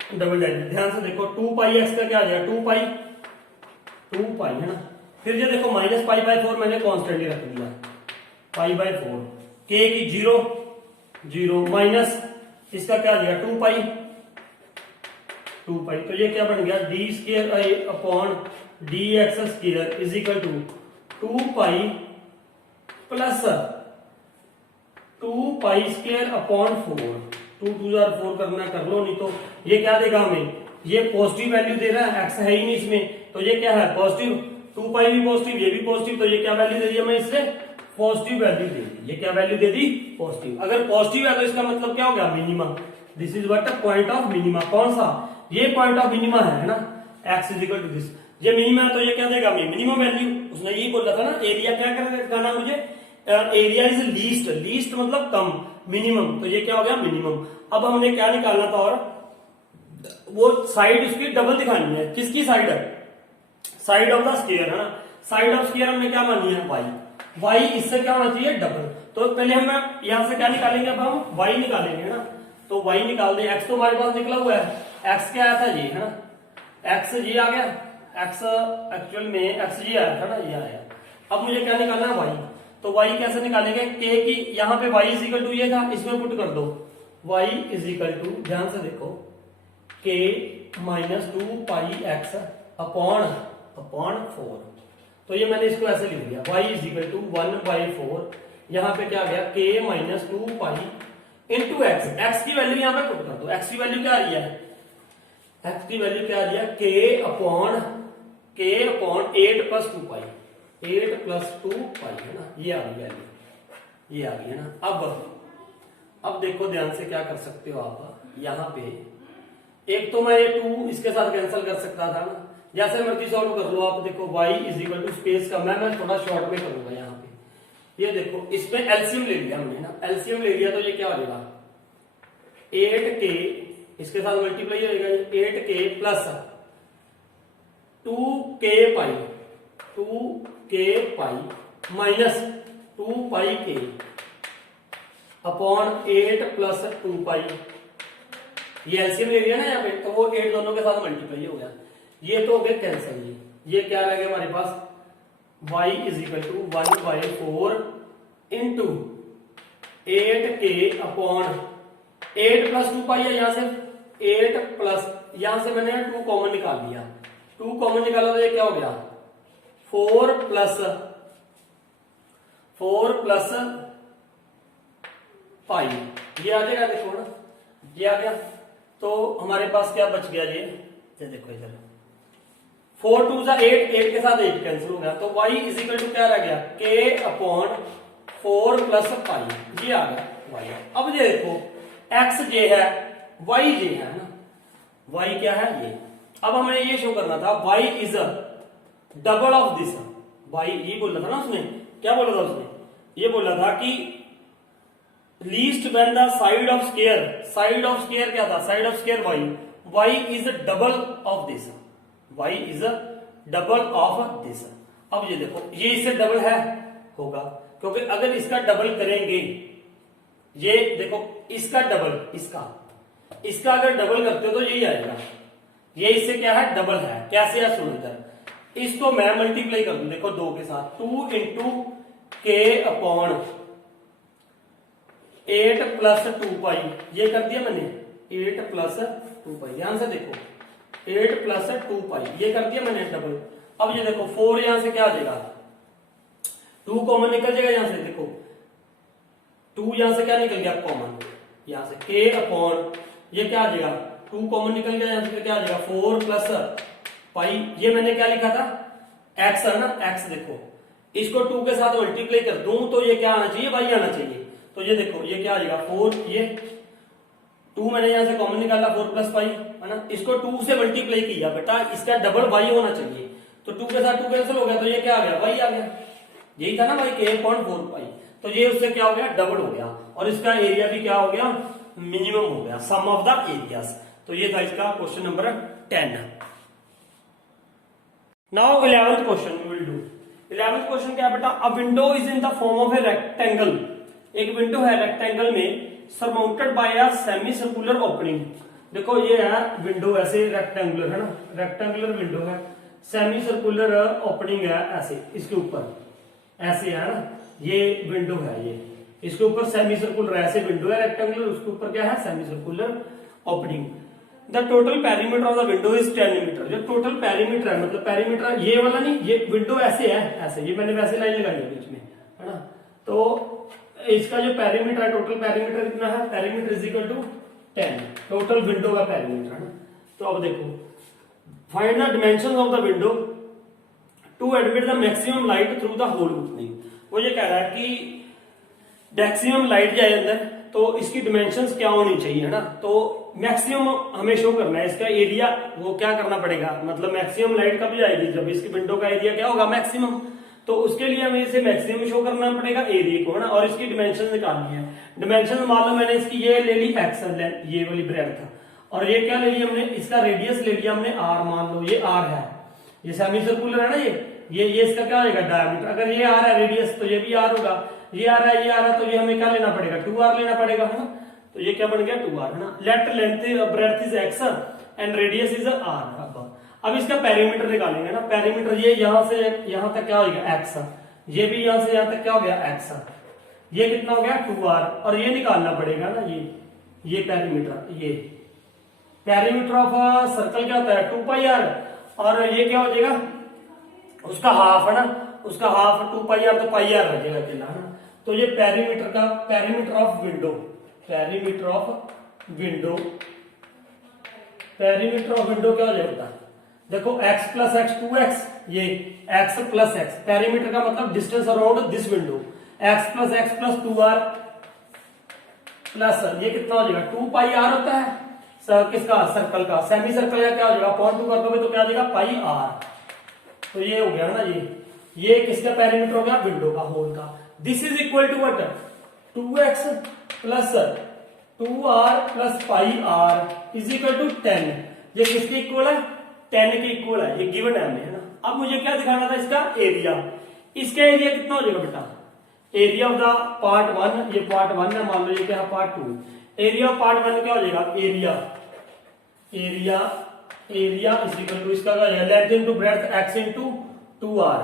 डबल डेरिवेटिव, ध्यान से देखो 2πx का क्या आ जाएगा 2π है ना, फिर ये देखो माइनस पाई बाय 4 मैंने कॉन्स्टेंट ही रख दिया, पाई बाय 4 k की 0 माइनस इसका क्या आ जाएगा 2π, तो ये क्या बन गया D square upon dx square is equal to 2π plus 2π square upon 4, 2 2 4 करना कर लो, नहीं तो ये क्या देगा हमें, ये पॉजिटिव वैल्यू दे रहा है, x है ही नहीं इसमें, तो ये क्या है पॉजिटिव, 2π भी पॉजिटिव ये भी पॉजिटिव, तो ये क्या वैल्यू दे दी हमें इससे पॉजिटिव वैल्यू दे दी, ये क्या वैल्यू दे दी पॉजिटिव। अगर पॉजिटिव है तो इसका मतलब क्या हो गया minima, this is what point of minima, कौन सा ये पॉइंट ऑफ मिनिमा है ना, x is equal to this, ये मिनिमा है तो ये क्या देगा हमें मिनिमम वैल्यू, उसने यही बोला था ना एरिया क्या करना मुझे, एरिया इज लीस्ट, लीस्ट मतलब कम, मिनिमम, तो ये क्या हो गया मिनिमम। अब हमने क्या निकालना था और वो साइड उसकी डबल दिखानी है, किसकी साइड है, साइड ऑफ द स्क्वायर है ना, साइड ऑफ स्क्वायर हमने क्या मानी है y इससे क्या होना चाहिए डबल, तो पहले हम यहां से क्या निकालेंगे, अब हम y निकालेंगे ना, तो y निकाल दे, x तो हमारे पास निकला हुआ है, x क्या आया था ये है ना, x ये आ गया, x एक्चुअल में x ये आया था ना, ये आया। अब मुझे क्या निकालना है y, तो y कैसे निकालेंगे, k की यहाँ पे y इज इक्वल टू ये था, इसमें पुट कर दो y इज इक्वल टू, ध्यान से देखो, k माइनस 2πx अपॉन 4। तो ये मैंने इसको ऐसे लिख दिया, y इज इक्वल टू 1/4, यहाँ पे क्या गया k minus 2π into x, x की वैल्यू यहाँ पे पुट कर दो। एक्स की वैल्यू क्या आ रही है, एक्स की वैल्यू क्या आ रही है, k अपॉन 8 प्लस 2π, 8 प्लस 2π है ना, ये आ गई वैल्यू, ये आ गई है ना। अब देखो ध्यान से क्या कर सकते हो आप, यहाँ पे एक तो मैं ये 2 इसके साथ कैंसिल कर सकता था ना, जैसे मर्जी सॉल्व कर लो आप। देखो y is equal to space का मैं थोड़ा शॉर्ट में करूंगा यहाँ पे। ये देखो इसमें एलसीएम ले लिया हमने ना, एलसीएम ले लिया तो ये क्या हो जाएगा, 8k इसके साथ मल्टीप्लाई हो जाएगा, 8k plus 2k pi minus 2πk upon 8 plus 2π। ये एलसीएम ले लिया ना यहाँ पे, तो वो 8 दोनों के साथ मल्टीप्लाई हो गया, ये तो हो गया कैंसिल। ये क्या रह गया हमारे पास, y is equal to 1/4 into 8k upon 8 plus 2π है, यहाँ से 8 प्लस, यहां से मैंने 2 कॉमन निकाल लिया, 2 कॉमन निकाला तो ये क्या हो गया, 4 प्लस पाई, ये आ जाएगा, देखो ना ये आ गया। तो हमारे पास क्या बच गया, ये देखो इधर 4 2 8, 8 के साथ 8 कैंसिल हो गया, तो y इज इक्वल टू क्या रह गया, k अपॉन 4 प्लस पाई, ये आ गया y। अब ये देखो x j है, y j है ना, y क्या है ये। अब हमें ये शो करना था y is a double of this, y ये बोला था ना उसने, क्या बोला था उसने, ये बोला था कि least when the side of square क्या था, side of square y is double of this, y is double of this. अब ये देखो ये इससे डबल है, होगा, क्योंकि अगर इसका डबल करेंगे, ये देखो इसका डबल, इसका अगर डबल करते हो तो यही आएगा, ये इससे क्या है, डबल है। कैसे है, सुनो इधर, इसको मैं मल्टीप्लाई कर दूं, देखो 2 के साथ, 2 इंटू k अपॉन 8 प्लस 2π, ये कर दिया मैंने, 8 प्लस 2π, ध्यान से देखो 8 प्लस 2π, ये कर दिया मैंने डबल। अब ये देखो 4 यहां से क्या आ जाएगा, 2 कॉमन निकल जाएगा यहां से, देखो 2 यहां से क्या निकल गया कॉमन, यहां से k अपॉन, ये क्या आ जाएगा, 2 कॉमन निकल गया यहां से, क्या आ जाएगा 4 प्लस पाई। ये मैंने क्या लिखा था, x है ना, x देखो इसको 2 के साथ मल्टीप्लाई कर दूं तो ये क्या आना चाहिए, y आना चाहिए। तो ये देखो ये क्या आ जाएगा 4, ये 2 मैंने यहां से कॉमन निकाला 4 प्लस पाई है ना, इसको 2 से मल्टीप्लाई किया बेटा, इसका डबल y होना चाहिए, तो 2 के साथ 2 कैंसिल हो गया, तो ये क्या आ गया, y आ गया, यही था ना भाई, k/4π, तो ये उससे क्या हो गया, डबल हो गया, और इसका एरिया भी क्या हो गया, मिनिमम हो गया, सम ऑफ द एरियाज। तो ये था इसका question number 10। Now 11th question we will do. 11th question क्या है बेटा, a window is in the form of a rectangle, एक विंडो है रेक्टेंगल में, surmounted by a semi circular opening. देखो ये है विंडो, ऐसे रेक्टेंगुलर है ना, रेक्टेंगुलर विंडो है, सेमी सर्कुलर ओपनिंग है, ऐसे इसके ऊपर ऐसे है ना, ये विंडो है, ये इसके ऊपर सेमी सर्कुलर ऐसे विंडो है रेक्टेंगुलर, उसके ऊपर क्या है, semi circular opening. The total perimeter of the window is 10 metre. जो टोटल पेरीमीटर है, मतलब पेरीमीटर ये वाला नहीं, ये विंडो ऐसे है, ऐसे, ये मैंने वैसे लाइन लगाई है बीच में है ना, तो इसका जो पेरीमीटर है, टोटल पेरीमीटर कितना है, perimeter is equal to 10, total window का पेरीमीटर है ना। तो अब देखो, find the dimensions of the window to admit the maximum light through the whole opening. वो ये कह रहा है कि मैक्सिमम लाइट जाए अंदर, तो इसकी डिमेंशंस क्या होनी चाहिए है ना, तो मैक्सिमम हमें शो करना है, इसका एरिया वो क्या करना पड़ेगा, मतलब मैक्सिमम लाइट कब जाएगी, जब इसकी विंडो का एरिया क्या होगा, मैक्सिमम, तो उसके लिए हमें इसे मैक्सिमम शो करना पड़ेगा एरिया को है ना, और इसकी डिमेंशन निकालनी है। डिमेंशन मान लो मैंने इसकी ये ले ली एक्स, ये वाली ब्रेड्थ, और ये क्या ले लिया हमने, इसका रेडियस ले लिया हमने r, मान लो ये r है, ये सेमी सर्कुलर है ना, ये इसका क्या होगा, डायमीटर, अगर ये r है रेडियस तो ये भी r होगा, ये r है, ये r है, तो ये हमें क्या लेना पड़ेगा, 2r लेना पड़ेगा है ना, तो ये क्या बन गया 2r है ना। Late length breadth is x and radius is r। अब इसका पेरीमीटर निकालेंगे ना, पेरीमीटर ये यहां से यहां तक क्या होगा x, ये भी यहां से यहां तक क्या हो गया x, ये कितना हो गया 2r, और ये निकालना पड़ेगा ना ये पेरीमीटर, ये पेरीमीटर ऑफ सर्कल क्या होता है 2 पाई r, और ये क्या हो जाएगा उसका हाफ है ना, उसका हाफ 2 पाई r, तो पाई r लगेगा अकेला है ना। तो ये पेरीमीटर का perimeter of window, perimeter of window, perimeter of window क्या हो जाएगा देखो x प्लस एक्स 2x, ये x प्लस एक्स, पेरीमीटर का मतलब distance around this window, x plus x plus 2r plus ये कितना हो जाएगा 2 पाई r होता है किसका सर्कल का, सेमी सर्कल का क्या हो जाएगा 0.2 कर दोगे तो क्या आ जाएगा पाई r। तो ये हो गया ना, ये किसका पेरीमीटर हो गया विंडो का, होल का। This is equal to what 2x plus 2r plus pi r is equal to 10। ये किसके इक्वल है 10 के इक्वल है, ये गिवन है हमें है ना। अब मुझे क्या दिखाना था इसका एरिया, इसका एरिया कितना हो जाएगा बेटा, एरिया ऑफ द पार्ट 1, ये पार्ट 1 है, मान लो ये क्या है पार्ट 2, एरिया ऑफ पार्ट 1 क्या हो जाएगा एरिया इज इक्वल टू इसका क्या है length into breadth x into 2r,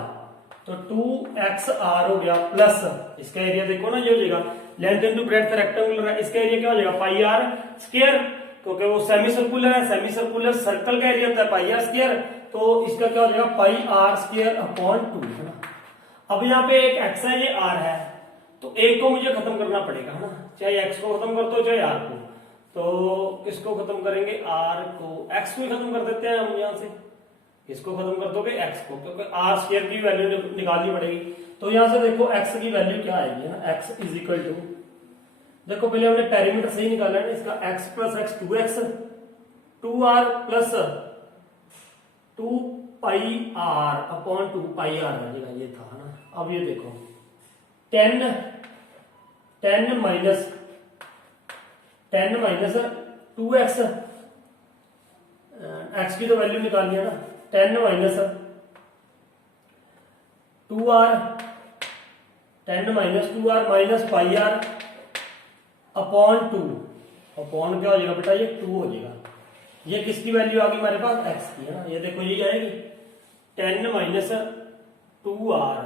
तो 2xr हो गया प्लस इसका एरिया देखो ना ये हो जाएगा लेंथ इनटू ब्रेड्थ रेक्टेंगुलर है, इसका एरिया क्या हो जाएगा पाई r स्क्वायर, क्योंकि वो सेमी सर्कुलर है, सेमी सर्कुलर सर्कल का एरिया होता है पाई r स्क्वायर, तो इसका क्या हो जाएगा पाई r स्क्वायर अपॉन 2 है ना। अब यहाँ पे एक x है ये r है, तो एक को मुझे खत्म करना पड़ेगा है ना, चाहे x को खत्म कर दो चाहे r को, तो किसको खत्म करेंगे r को, x को ही खत्म कर देते हैं हम यहाँ से, इसको खत्म कर दोगे x को, क्योंकि r स्क्वायर की वैल्यू निकालनी पड़ेगी। तो यहाँ से देखो x की वैल्यू क्या आएगी ना, x इज इक्वल टू, देखो पहले हमने पेरीमीटर सही निकाला है ना इसका, x plus x 2x 2r plus 2 पाई r अपॉन 2 पाई r आ जाएगा, ये था ना। अब ये देखो 10 माइनस 2x, x की तो वैल्यू निकालनी है ना, 10 minus 2r, 10 minus 2r minus pi r upon 2, upon क्या हो जाएगा बेटा ये 2 हो जाएगा। ये किसकी वैल्यू आ गई हमारे पास x की है ना, ये देखो यही आएगी 10 minus 2r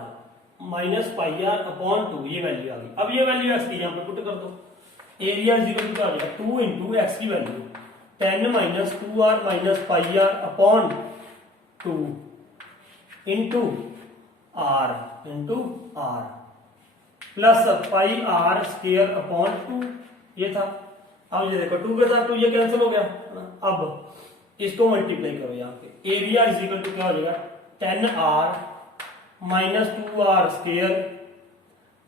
minus pi r upon 2, ये वैल्यू आ गई। अब ये वैल्यू x की यहाँ पे पुट कर दो, एरिया इज इक्वल टू क्या हो जाएगा 2 इंटू एक्स की value 10 minus 2r minus pi r upon 2 into r plus pi r square upon 2, ये था। अब ये देखो 2 के साथ 2 ये कैंसिल हो गया, अब इसको मल्टीप्लाई करो यहाँ पे, एरिया इज इक्वल टू क्या हो जाएगा 10r minus 2r square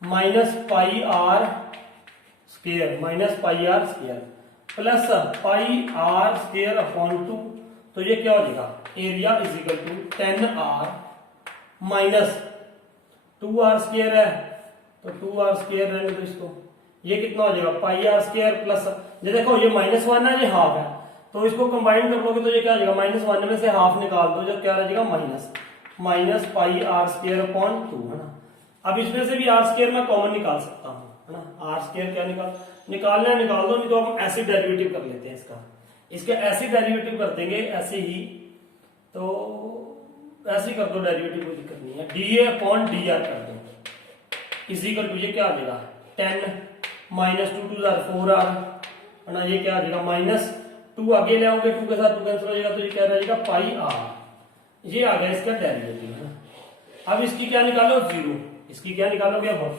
minus pi r square minus pi r square plus pi r square upon 2, तो ये क्या हो जाएगा area is equal to 10r minus 2r square है, तो 2r स्क्वायर रहने दो इसको, ये कितना हो जाएगा पाई r स्क्वायर प्लस, ये देखो ये -1 है ये हाफ है, तो इसको कंबाइन कर लोगे तो ये क्या आ जाएगा -1 में से हाफ निकाल दो, जब क्या रह जाएगा minus pi r square upon 2 है ना। अब इसमें से भी r स्क्वायर मैं कॉमन निकाल सकता हूँ है ना, r स्क्वायर क्या निकालना है निकाल दो, नहीं तो हम ऐसे डेरिवेटिव कर लेते हैं इसका ऐसे डेरिवेटिव कर देंगे ऐसे ही, तो ऐसे ही कर दो डेरिवेटिव, कोई दिक्कत नहीं है, dA अपॉन dr कर दो इज इक्वल टू ये क्या आ जाएगा 10 माइनस 2 2 4r है ना, ये क्या आ जाएगा माइनस 2 आगे ले आओगे 2 के साथ 2 कैंसिल हो जाएगा, तो ये क्या रहेगा पाई r, ये आ गया इसका डेरिवेटिव है ना। अब इसकी क्या निकालो 0, इसकी क्या निकालोगे अब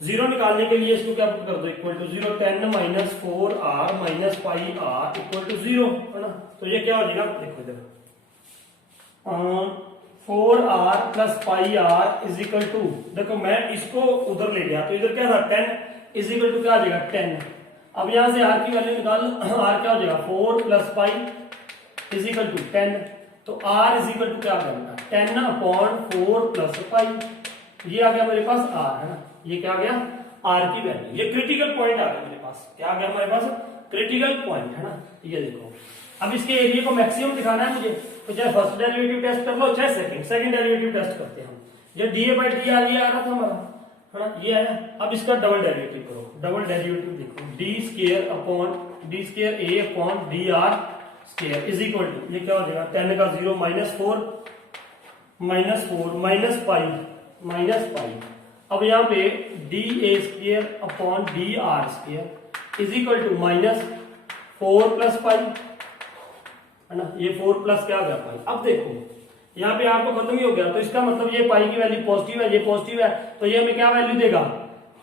0 निकालने के लिए इसको क्या कर दो equal to 0, 10 minus 4r minus pi r equal to 0 है ना, तो ये क्या हो जाएगा देखो इधर 4r plus pi r is equal to, देखो मैं इसको उधर ले गया तो इधर क्या था 10 इज इक्वल टू क्या आ जाएगा 10, अब यहां से r की वैल्यू निकाल लो, r क्या हो जाएगा 4 plus pi is equal to 10, तो r इज इक्वल टू क्या आ जाएगा 10 अपॉन 4 प्लस पाई, ये आ गया मेरे पास r है ना, ये क्या आ गया r की वैल्यू, ये क्रिटिकल पॉइंट आ गया मेरे पास, क्या आ गया हमारे पास क्रिटिकल पॉइंट है ना। ये देखो अब इसके एरिया को मैक्सिमम दिखाना है मुझे, तो चाहे फर्स्ट डेरिवेटिव टेस्ट कर लो चाहे सेकंड डेरिवेटिव टेस्ट करते हैं हम, ये dA/dr ये आ रहा था हमारा है ना, ये आया। अब इसका डबल डेरिवेटिव करो, डबल डेरिवेटिव देखो d square upon d square a upon dr square is equal to, ये क्या हो जाएगा 10 का 0 माइनस 4 -4 -पाई। अब यहाँ पे dA² upon dr² is equal to -4 plus pi, है ना। ये 4 प्लस क्या आ गया पाई। अब देखो यहाँ पे आर तो खत्म ही हो गया, तो इसका मतलब ये पाई की वैल्यू पॉजिटिव है, ये पॉजिटिव है, तो ये हमें क्या वैल्यू देगा,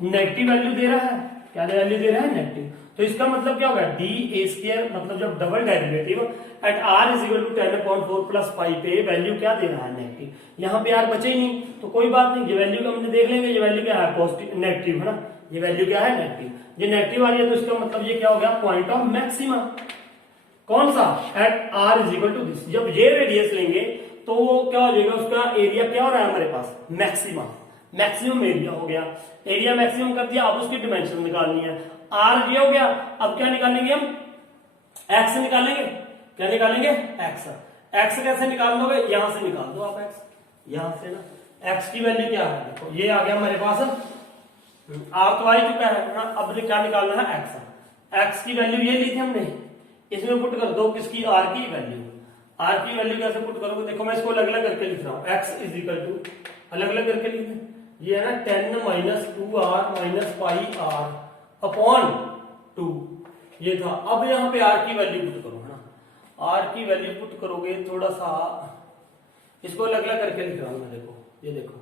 नेगेटिव वैल्यू दे रहा है। क्या वैल्यू दे रहा है, नेगेटिव। तो इसका मतलब क्या होगा, dA² मतलब जब double derivative at r is equal to 10/4 plus pi पे वैल्यू क्या दे रहा है, नेगेटिव। यहाँ पे r बचे ही नहीं, तो कोई बात नहीं, ये वैल्यू हमने देख लेंगे, ये वैल्यू क्या है, पॉजिटिव, नेगेटिव, है ना। ये वैल्यू क्या है, नेगेटिव। ये नेगेटिव आ रही है, तो इसका मतलब ये क्या हो गया, पॉइंट ऑफ मैक्सिमा। कौन सा, at r is equal to this. जब ये रेडियस लेंगे तो वो क्या हो जाएगा, उसका एरिया क्या हो रहा है हमारे पास, मैक्सिमा। मैक्सिमम एरिया हो गया, एरिया मैक्सिमम कर दिया। अब उसकी डिमेंशन निकालनी है, r ये हो गया। अब क्या निकालेंगे हम, x निकालेंगे। क्या निकालेंगे, x। x कैसे निकाल दोगे, यहां से निकाल दो आप x, यहां से ना। x की वैल्यू क्या है, देखो ये आ गया हमारे पास, r तो आ ही चुका है ना। अब क्या निकालना है, x की वैल्यू ये ली थी हमने, इसमें पुट कर दो किसकी, r की वैल्यू। r की वैल्यू कैसे पुट करोगे, देखो मैं इसको अलग अलग करके लिख रहा हूँ। x इज इक्वल टू, अलग अलग करके लिख, ये है ना 10 - 2r - पाई r अपॉन 2, ये था। अब यहाँ पे r की वैल्यू पुट करो, है ना। r की वैल्यू पुट करोगे, थोड़ा सा इसको अलग अलग करके लिख रहा हूं मैं, देखो ये देखो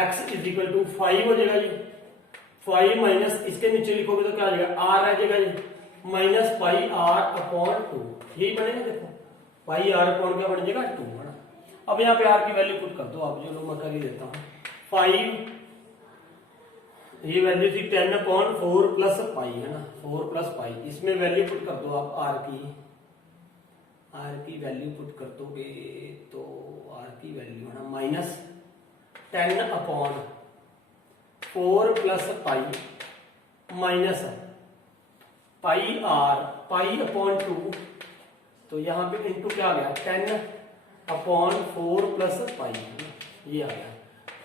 x इज इक्वल टू 5 हो जाएगा, ये 5 माइनस इसके नीचे लिखोगे तो क्या आ जाएगा, r आ जाएगा, ये माइनस पाई r अपॉन 2, यही बनेगा। देखो पाई r अपॉन क्या बन जाएगा, 2, है ना। अब यहाँ पे r की वैल्यू पुट कर दो आप, जो मैं कर ही देता हूँ। 5, ये वैल्यू थी 10/4 प्लस पाई, है ना, 4 प्लस पाई। इसमें वैल्यू पुट कर दो आप r की वैल्यू पुट कर दोगे तो r की वैल्यू है ना -10/4 plus pi minus pi r pi upon 2, तो यहाँ पे इंटू क्या आ गया, 10/4 प्लस पाई, ये आ गया।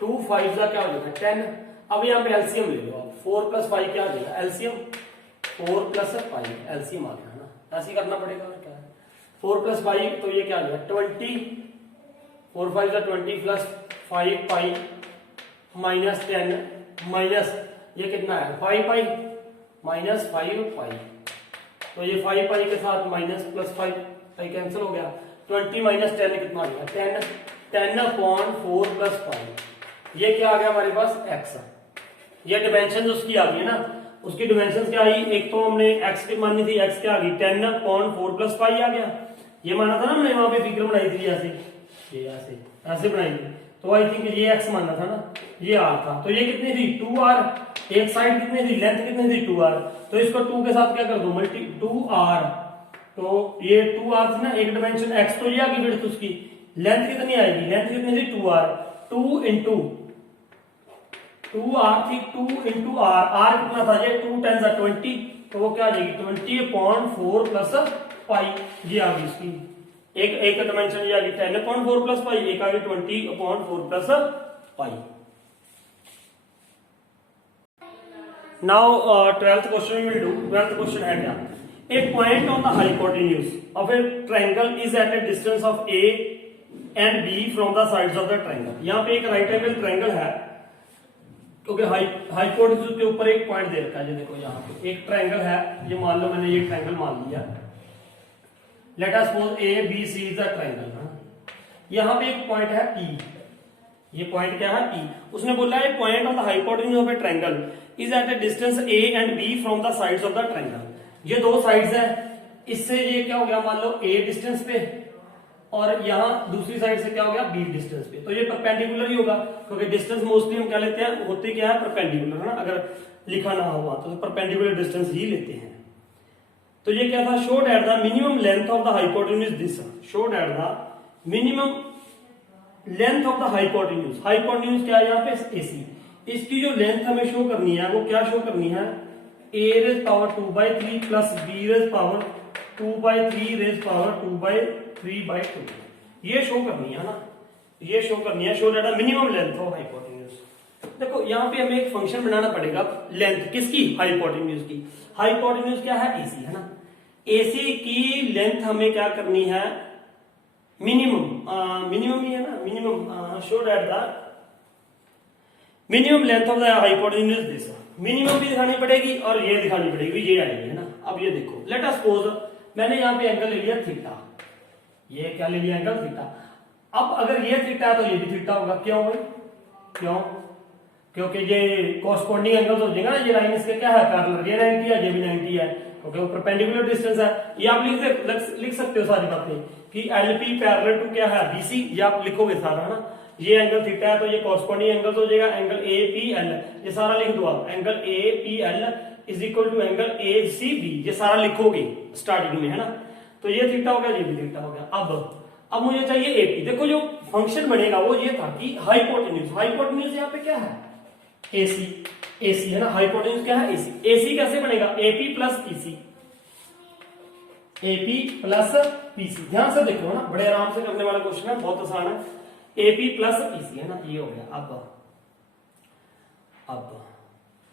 2 5 का क्या हो जाएगा, 10। अब यहाँ पे एलसीएम ले लो आप, 4 प्लस 5 क्या आ जाएगा, एलसीएम 4 प्लस पाई, एलसीएम आ गया, है ना। ऐसे करना पड़ेगा, और क्या है, 4 प्लस 5, तो ये क्या आ जाएगा 20, 4 5 का 20 प्लस 5 पाई माइनस 10 माइनस ये कितना है 5 पाई माइनस 5 पाई, तो ये 5 पाई के साथ माइनस प्लस 5 पाई कैंसिल हो गया। 20 माइनस 10 कितना आ गया, 10/4 प्लस पाई, ये क्या आ गया हमारे पास, x। ये डिमेंशन उसकी आ गई ना, उसकी डिमेंशन क्या आई, एक तो हमने x की मानी थी, x क्या आ गई 10/4 प्लस पाई आ गया। ये माना था ना हमने, वहां पे फिगर बनाई थी ऐसे, ये ऐसे बनाई थी, तो आई थिंक ये x माना था ना, ये r था। तो ये कितनी थी 2r, एक साइड कितनी थी, लेंथ कितनी थी 2r, तो इसको 2 के साथ क्या कर दो, मल्टी 2r, तो ये 2r थी ना, एक डिमेंशन x, तो ये आ गई विड्थ उसकी। लेंथ कितनी आएगी, लेंथ कितनी थी 2r, 2 इंटू 2r थी, 2 इंटू r, r कितना था, ये 2 10 20, तो वो क्या आ जाएगी 20/4 प्लस पाई, ये आ गई इसकी एक डिमेंशन, ये आ गई 10/4 प्लस पाई, एक आ गई 20/4 plus pi. Now 12th question will do. 12th question है क्या, a point on the hypotenuse of a triangle is at a distance of a and b from the sides of the triangle. यहाँ पे एक right angle triangle है, क्योंकि hypotenuse के ऊपर एक पॉइंट दे रखा है। देखो यहाँ पे एक ट्रायंगल है, ये मान लो मैंने ये ट्रायंगल मान लिया, let us suppose A B C is the triangle. यहाँ पे एक पॉइंट है P, ये पॉइंट क्या है P। उसने बोला है point on the hypotenuse of a triangle is at a distance A and B from the sides of the triangle. ये दो साइड्स है, इससे ये क्या हो गया, मान लो A डिस्टेंस पे, और यहाँ दूसरी साइड से क्या हो गया B डिस्टेंस पे, तो ये परपेंडिकुलर ही होगा, क्योंकि डिस्टेंस मोस्टली हम क्या लेते हैं, होते क्या है परपेंडिकुलर, है ना। अगर लिखा ना हुआ तो परपेंडिकुलर डिस्टेंस ही लेते हैं। तो ये क्या था, show that the minimum length of the hypotenuse this, show that the minimum length of the hypotenuse. Hypotenuse क्या है यहाँ पे AC, इसकी जो लेंथ हमें शो करनी है वो क्या शो करनी है, a⁻2/3 प्लस b⁻2/3 ये शो करनी है ना, ये शो करनी है, show that the minimum length of hypotenuse. देखो यहाँ पे हमें एक फंक्शन बनाना पड़ेगा, लेंथ किसकी, हाइपोटेन्यूज की। हाइपोटेन्यूज क्या है AC, है ना। AC की लेंथ हमें क्या करनी है, मिनिमम ही है ना, minimum show that the minimum length of the hypotenuse this, minimum भी दिखानी पड़ेगी और ये दिखानी पड़ेगी, ये आएगी है ना। अब ये देखो, लेट अस सपोज मैंने यहाँ पे एंगल ले लिया थीटा, ये क्या ले लिया एंगल थीटा। अब अगर ये थीटा है तो ये भी थीटा होगा, क्यों भाई, क्यों, क्योंकि ये कॉरस्पॉन्डिंग एंगल हो जाएगा ना, ये लाइन इसके क्या है पैरेलल, ये 90 है, ये भी 90 है, क्योंकि वो परपेंडिकुलर डिस्टेंस है। ये आप लिख सकते हो सारी बातें कि एलपी पैरेलल टू क्या है बीसी, ये आप लिखोगे सारा है ना। ये एंगल थीटा है तो ये कॉरस्पॉन्डिंग एंगल हो जाएगा एंगल ए पी एल, ये सारा लिख दो आप, angle A P L is equal to angle A C B, ये सारा लिखोगे स्टार्टिंग में है ना। तो ये थीटा हो गया, ये भी थीटा हो गया। अब मुझे चाहिए एपी। देखो जो फंक्शन बनेगा वो ये था कि हाइपोटेन्यूज, हाइपोटेन्यूज यहाँ पे क्या है एसी, एसी है ना, हाइपोटेन्यूज क्या है एसी। एसी कैसे बनेगा, AP plus PC, AP plus PC. ध्यान से देखो ना, बड़े आराम से करने वाला क्वेश्चन है, बहुत आसान है। एपी प्लस पीसी है ना, ये हो गया। अब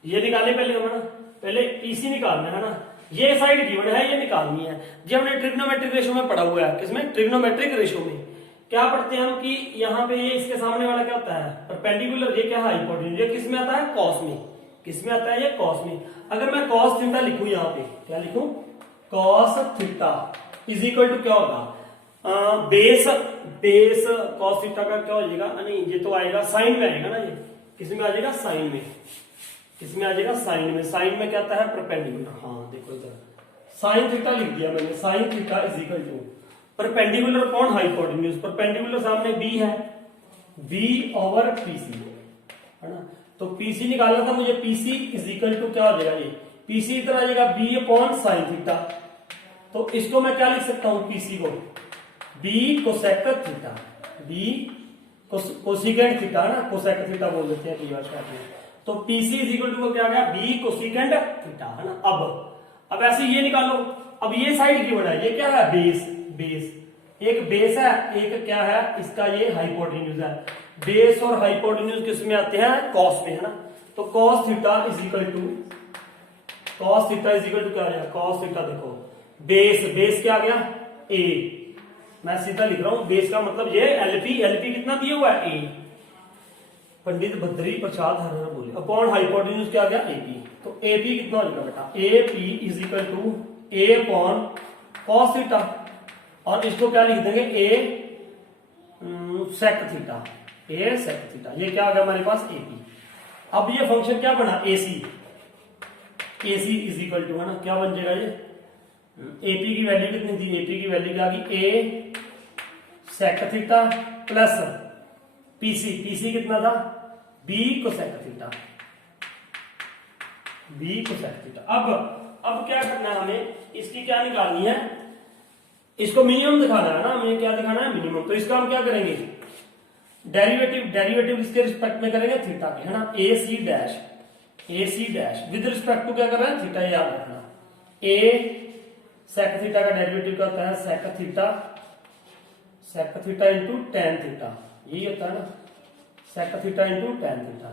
ये निकाले पहले हम ना, पहले पीसी निकालना है ना, ये साइड गिवन है, ये निकालनी है। जो हमने ट्रिग्नोमेट्रिक रेशो में पढ़ा हुआ है, किसमें, ट्रिग्नोमेट्रिक रेशो में क्या पढ़ते हैं हम कि यहाँ पे ये इसके सामने वाला क्या होता है परपेंडिकुलर, ये क्या है हाइपोटेन्यूज, ये किसमें आता है कॉस में, किसमें आता है ये कॉस में। अगर मैं कॉस थीटा लिखूं यहाँ पे, क्या लिखूं, cos theta is equal to क्या होगा बेस कॉस थीटा का क्या हो जाएगा, नहीं ये तो आएगा साइन में आएगा ना, ये किसमें आ जाएगा साइन में, किसमें आ जाएगा साइन में। साइन में क्या आता है परपेंडिकुलर, हाँ देखो इधर साइन थीटा लिख दिया मैंने, sine theta is equal to perpendicular कौन हाइपोटेन्यूज, परपेंडिकुलर सामने बी है, बी ओवर पीसी है ना। तो पीसी निकालना था मुझे, पीसी इज इक्वल टू क्या हो जाएगा, ये पीसी इधर आ जाएगा बी अपॉन साइन थीटा। तो इसको मैं क्या लिख सकता हूं, पीसी को b cosec theta, b cosecant theta ना, कोसेक थीटा बोल देते हैं कई बार। तो पीसी इज इक्वल टू क्या आ गया, बी कोसिकेंट थीटा है ना। अब ऐसे ये निकालो, अब ये साइड की बड़ा है, ये क्या है बेस, एक बेस है, एक क्या है इसका ये हाइपोटेन्यूज है। बेस और हाइपोटेन्यूज किसमें आते हैं कॉस में है ना। तो cos theta is equal to क्या आ जाएगा, कॉस थीटा देखो बेस क्या आ गया ए, मैं सीधा लिख रहा हूं, बेस का मतलब ये एलपी कितना दिया हुआ है ए, पंडित बद्री प्रसाद हरियाणा बोले, अपॉन हाइपोटेन्यूज क्या आ गया एपी। तो एपी कितना हो जाएगा बेटा, AP is equal to a upon cos theta, और इसको क्या लिख देंगे ए सेक थीटा, ए सेक थीटा। ये क्या आ गया हमारे पास एपी। अब ये फंक्शन क्या बना AC, AC is equal to है ना, क्या बन जाएगा ये एपी की वैल्यू कितनी थी, एपी की वैल्यू क्या आ गई a sec theta plus PC कितना था b cosec theta, b cosec theta. अब क्या करना है हमें, इसकी क्या निकालनी है, इसको मिनिमम दिखाना है ना, हमें क्या दिखाना है मिनिमम। तो इसका हम क्या करेंगे, डेरिवेटिव इसके रिस्पेक्ट में करेंगे थीटा के है ना, A C dash with respect to क्या कर रहे हैं थीटा, याद रखना। ए सेक थीटा का डेरिवेटिव क्या होता है sec theta into tan theta, यही होता है ना, sec theta into tan theta.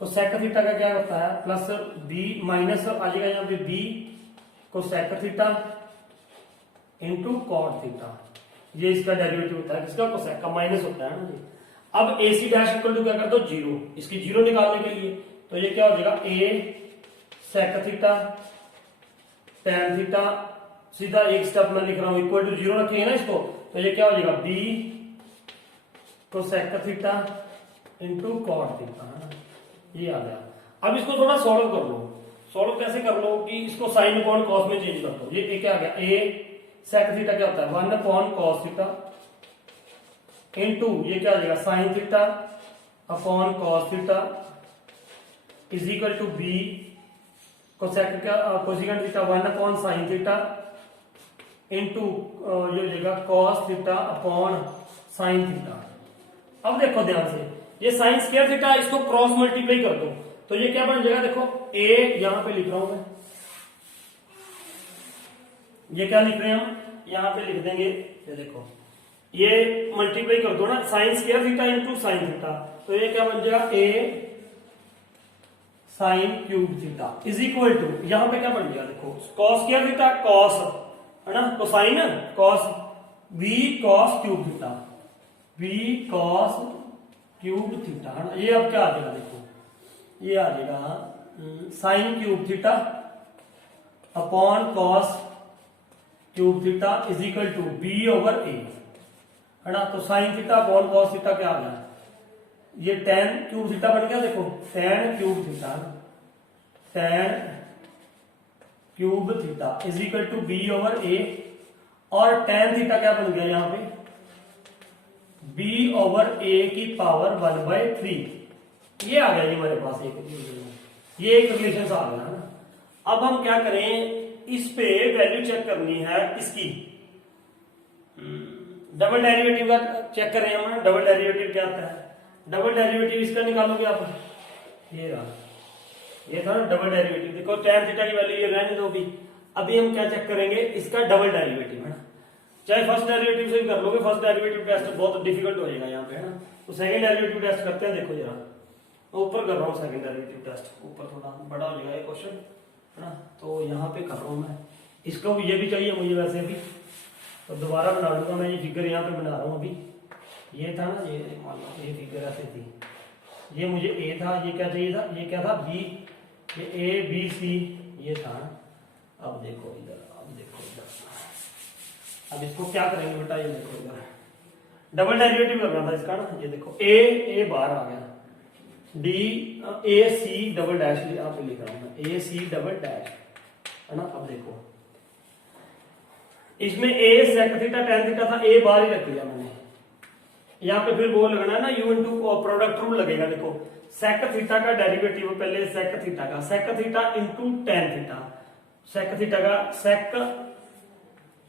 तो सेक थीटा का क्या होता है प्लस बी माइनस आ जाएगा यहाँ पे बी को sec theta into cot theta, ये इसका डेरिवेटिव होता है, किसका कोसेक का, माइनस होता है ना जी। अब ए सी डैश इक्वल टू क्या कर दो जीरो, इसकी जीरो निकालने के लिए तो ये क्या हो जाएगा ए सेक थीटा टेन थीटा, सीधा एक स्टेप में लिख रहा हूं इक्वल टू जीरो रखेंगे ना इसको, तो ये क्या हो जाएगा b cosec theta into cot theta, ये आ गया। अब इसको थोड़ा सॉल्व कर लो, सॉल्व कैसे कर लो कि इसको साइन अपॉन कॉस में चेंज कर दो। ये क्या आ गया ए सेक थीटा क्या होता है 1 अपॉन कॉस थीटा इंटू ये क्या आ जाएगा sine theta upon cos theta is equal to b cosec क्या cosecant theta 1 upon sine theta into ये हो जाएगा cos theta upon sine theta. अब देखो ध्यान से, ये साइन स्क्वायर थीटा इसको क्रॉस मल्टीप्लाई कर दो तो ये क्या बन जाएगा, देखो ए यहां पे लिख रहा हूं मैं, ये क्या लिख रहे हैं हम यहां पे लिख देंगे, ये देखो ये मल्टीप्लाई कर दो ना sine square theta into sine theta, तो ये क्या बन जाएगा a sine cube theta is equal to यहां पे क्या बन जाएगा देखो कॉस स्क्वायर थीटा कॉस है ना, तो sine cos v cos cube theta, v cos cube theta है ना। ये अब क्या आ जाएगा, देखो ये आ जाएगा sine cube theta upon cos cube theta is equal to b over a है ना। तो sine theta upon cos theta क्या आ गया, ये टेन क्यूब थीटा बन गया, देखो tan cube theta, tan cube theta is equal to b over a, और टेन थीटा क्या बन गया यहां पे, b ओवर a की पावर 1/3। ये आ गया ये हमारे पास ये एक रिलेशन आ गया है ना। अब हम क्या करें, इस पे वैल्यू चेक करनी है इसकी, डबल डेरिवेटिव का चेक करें हम। डबल डेरिवेटिव क्या आता है, डबल डेरिवेटिव इसका निकालोगे आप, ये रहा, ये था ना डबल डेरिवेटिव। देखो tan थीटा की वैल्यू ये रहने दो भी, अभी हम क्या चेक करेंगे, इसका डबल डेरिवेटिव है ना। चाहे फर्स्ट डेरिवेटिव से भी कर लोगे, फर्स्ट डेरिवेटिव टेस्ट बहुत डिफिकल्ट हो जाएगा यहाँ पे है ना। तो सेकंड डेरिवेटिव टेस्ट करते हैं। देखो जरा ऊपर कर रहा हूँ सेकंड डेरिवेटिव टेस्ट, ऊपर थोड़ा बड़ा हो जाएगा ये क्वेश्चन है ना। तो यहाँ पे कर रहा हूँ मैं, इसको भी ये भी चाहिए मुझे वैसे भी, तो दोबारा बना लूंगा मैं। ये फिगर यहाँ पे बना रहा हूँ अभी, ये था ना, ये मान लो ये फिगर ऐसे थी, ये मुझे ए था, ये क्या चाहिए था, ये क्या था बी, ये ए बी सी ये था। अब देखो इधर, अब देखो इधर, अब इसको क्या करेंगे बेटा, ये देखो इधर डबल डेरिवेटिव करना था इसका ना। ये देखो ए बाहर आ गया, D A C double dash यहाँ पे लिख रहा हूं मैं, ए सी डबल डैश है ना। अब देखो इसमें ए सेक थीटा टेन थीटा था, ए बाहर ही रख लिया मैंने। यहाँ पे फिर वो लगना है ना, यू इनटू प्रोडक्ट रूल लगेगा। देखो सेक थीटा का डेरिवेटिव पहले सेक थीटा का, sec theta into tan theta, sec theta का सेक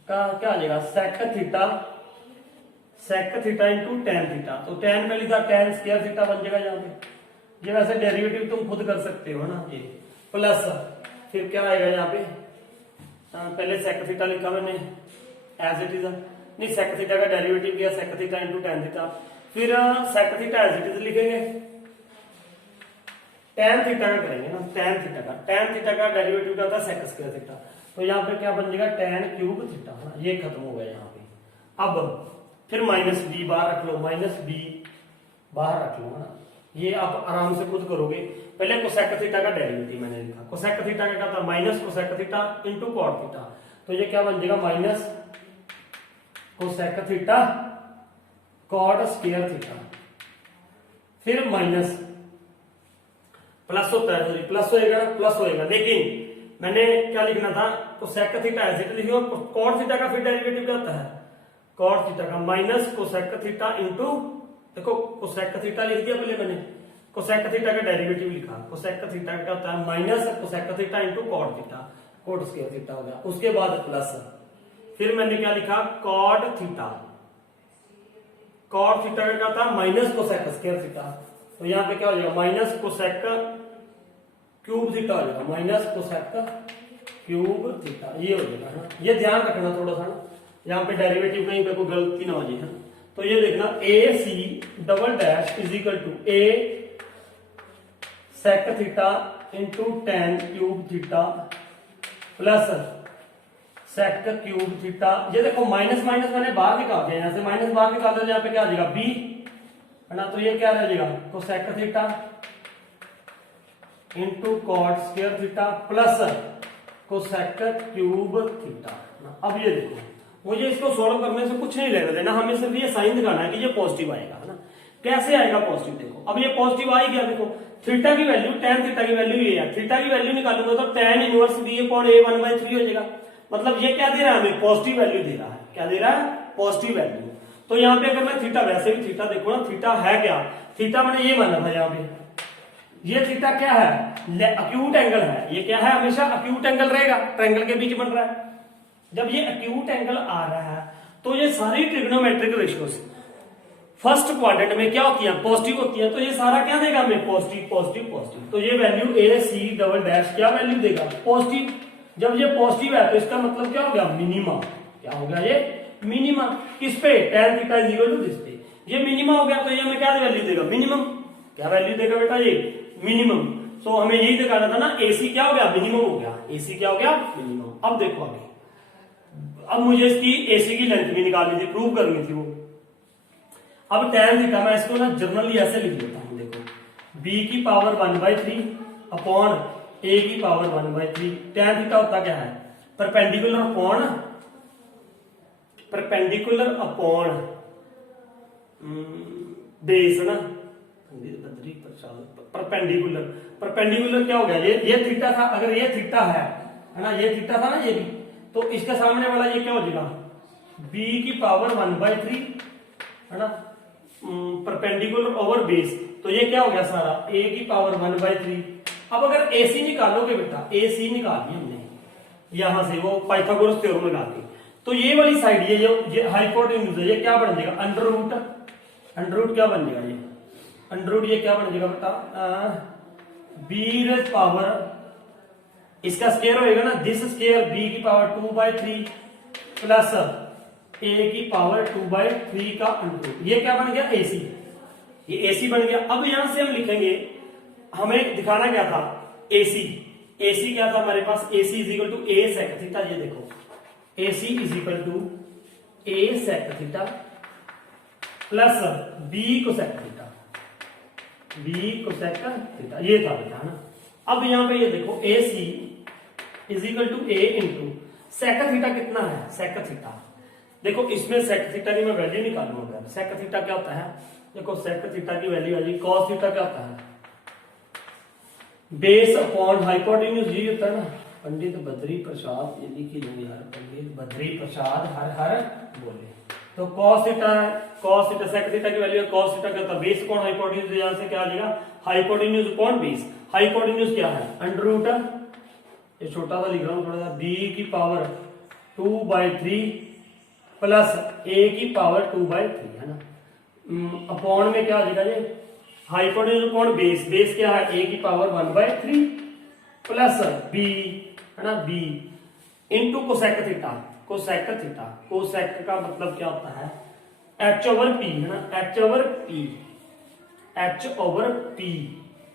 का क्या आ जाएगा, sec theta into tan theta. तो टेन में लिखा टेन स्क्वायर थीटा बन जाएगा यहाँ पे। ये वैसे डेरिवेटिव तुम खुद कर सकते हो ना, ये प्लस फिर क्या आएगा यहाँ पे, पहले सेक थीटा लिखा मैंने एज इट इज, नहीं सेक थीटा का डेरिवेटिव किया sec theta into tan theta, फिर sec theta as it is लिखेंगे, टेन थीटा का करेंगे ना, टेन थीटा का डेरिवेटिव क्या था सेक स्क्वायर थीटा। तो यहाँ पे क्या बन जाएगा टेन क्यूब थीटा, ये खत्म हो गया यहाँ पे। अब फिर माइनस बी बाहर रख लो, माइनस बी बाहर रख लो ना, ये आप आराम से खुद करोगे। पहले कोसेक थीटा का डेरिवेटिव मैंने लिखा, कोसेक थीटा का क्या था minus cosec theta into cot theta. तो ये क्या बन जाएगा minus cosec theta cot square theta, फिर माइनस प्लस होता है, सॉरी प्लस होएगा ना, प्लस होएगा। लेकिन मैंने क्या लिखना था, कोसेक थीटा एज इट लिखो, कॉट थीटा का फिर डेरिवेटिव क्या होता है, कॉट थीटा का माइनस कोसेक थीटा इंटू, देखो कोसेक थीटा लिख दिया पहले मैंने, कोसेक थीटा का डेरिवेटिव लिखा, कोसेक थीटा क्या होता है minus cosec theta into cot theta, cot square theta हो गया। उसके बाद प्लस, फिर मैंने क्या लिखा कॉट थीटा, कॉट थीटा का क्या था माइनस कोसेक स्क्वायर थीटा। तो यहाँ पे क्या हो जाएगा माइनस कोसेक क्यूब थीटा हो जाएगा, माइनस कोसेक क्यूब थीटा, ये हो जाएगा ना। ये ध्यान रखना थोड़ा सा ना, यहाँ पे डेरिवेटिव कहीं पे कोई गलती ना हो जाए। तो ये देखना A C double dash is equal to a sec theta into tan cube theta plus sec cube theta. ये देखो माइनस माइनस मैंने बाहर निकाल दिया, यहाँ से माइनस बाहर निकाल दिया, यहाँ पे क्या आ जाएगा बी है ना। तो ये क्या रह जाएगा cosec theta into cot square theta plus cosec cube theta. अब ये देखो मुझे इसको सॉल्व करने से कुछ नहीं लेना देना, हमें सिर्फ ये साइन दिखाना है कि ये पॉजिटिव आएगा है ना। कैसे आएगा पॉजिटिव, देखो अब ये पॉजिटिव आ ही गया। देखो थीटा की वैल्यू टेन थीटा की वैल्यू ये है, थीटा की वैल्यू निकालूंगा तो टेन इनवर्स बी अपॉन ए 1/3 हो जाएगा। मतलब ये क्या दे रहा है हमें, पॉजिटिव वैल्यू दे रहा है। क्या दे रहा है, पॉजिटिव वैल्यू। तो यहाँ पे अगर मैं थीटा, वैसे भी थीटा देखो ना, थीटा है क्या, थीटा मैंने ये माना था यहाँ पे, ये थीटा क्या है अक्यूट एंगल है। ये क्या है, हमेशा अक्यूट एंगल रहेगा, ट्रायंगल के बीच बन रहा है। जब ये अक्यूट एंगल आ रहा है तो ये सारी ट्रिग्नोमेट्रिक रेशियोज फर्स्ट क्वाड्रेंट में क्या होती है, पॉजिटिव होती है। तो ये सारा क्या देगा हमें, पॉजिटिव पॉजिटिव पॉजिटिव। तो ये वैल्यू ए सी डबल डैश क्या वैल्यू देगा, पॉजिटिव। जब ये पॉजिटिव है तो इसका मतलब क्या हो गया, मिनिमा। क्या हो गया, ये मिनिमा। किस पे, tan theta is equal to this पे। ये मिनिमा हो गया तो ये हमें क्या वैल्यू देगा, मिनिमम। क्या वैल्यू देगा बेटा, ये मिनिमम। तो हमें यही दिखाना था ना, एसी क्या हो गया, मिनिमम हो गया। एसी क्या हो गया, मिनिमम। अब देखो आगे अब मुझे इसकी एसी की लेंथ भी निकालनी थी, प्रूव करनी थी वो। अब tan थीटा मैं इसको ना जनरली ऐसे लिख लेता हूं, देखो b की पावर 1/3 अपॉन a की पावर 1/3। tan थीटा होता क्या है, परपेंडिकुलर अपॉन बेस ना, परपेंडिकुलर क्या हो गया, ये थीटा था, अगर ये थीटा है ना, ये थीटा था ना ये भी, तो इसके सामने वाला ये क्या हो जाएगा, b की पावर 1/3 है ना, परपेंडिकुलर ओवर बेस, तो ये क्या हो गया सारा a की पावर 1/3। अब अगर AC निकालोगे बेटा, AC निकाली हमने यहां से वो पाइथागोरस थ्योरम लगा के, तो ये वाली साइड ये हाइपोटेन्यूज है, ये क्या बन जाएगा, अंडर रूट क्या बन जाएगा, ये अंडर रूट ये क्या बन जाएगा बेटा, b रेज पावर, इसका स्क्वायर होएगा ना, दिस स्क्वायर b की पावर 2/3 प्लस a की पावर 2/3 का अंडर रूट, ये क्या बन गया AC, ये AC बन गया। अब यहां से हम लिखेंगे, हमें दिखाना क्या था, AC क्या था हमारे पास, AC is equal to a sec theta, ये देखो AC is equal to a sec theta plus b cosec theta, ये था बेटा है ना। अब यहां पे ये देखो AC is equal to a into sec theta कितना है, सेक थीटा, देखो इसमें सेक थीटा की मैं वैल्यू निकालूंगा। सेक थीटा क्या होता है, देखो सेक थीटा की वैल्यू आ जाएगी, कॉस थीटा क्या होता है, बेस अपॉन हाइपोटेन्यूज, ये होता है ना, पंडित बद्री प्रसाद, ये लिखी जाएंगे यार, पंडित बद्री प्रसाद हर हर बोले। तो cos थीटा सेक थीटा की वैल्यू है, cos थीटा क्या होता है, बेस अपॉन हाइपोटेन्यूज, यहां से क्या आ जाएगा, हाइपोटेन्यूज अपॉन बेस। हाइपोटेन्यूज क्या है, अंडर रूट, ये छोटा सा लिख रहा हूं थोड़ा सा, b की पावर 2/3 प्लस a की पावर 2/3 है ना, अपॉन में क्या आ जाएगा, ये हाइपोटेन्यूज अपॉन बेस क्या है, a की पावर 1/3 प्लस b है ना, b into cosec theta, cosec का मतलब क्या होता है, h ओवर p है ना, h ओवर p,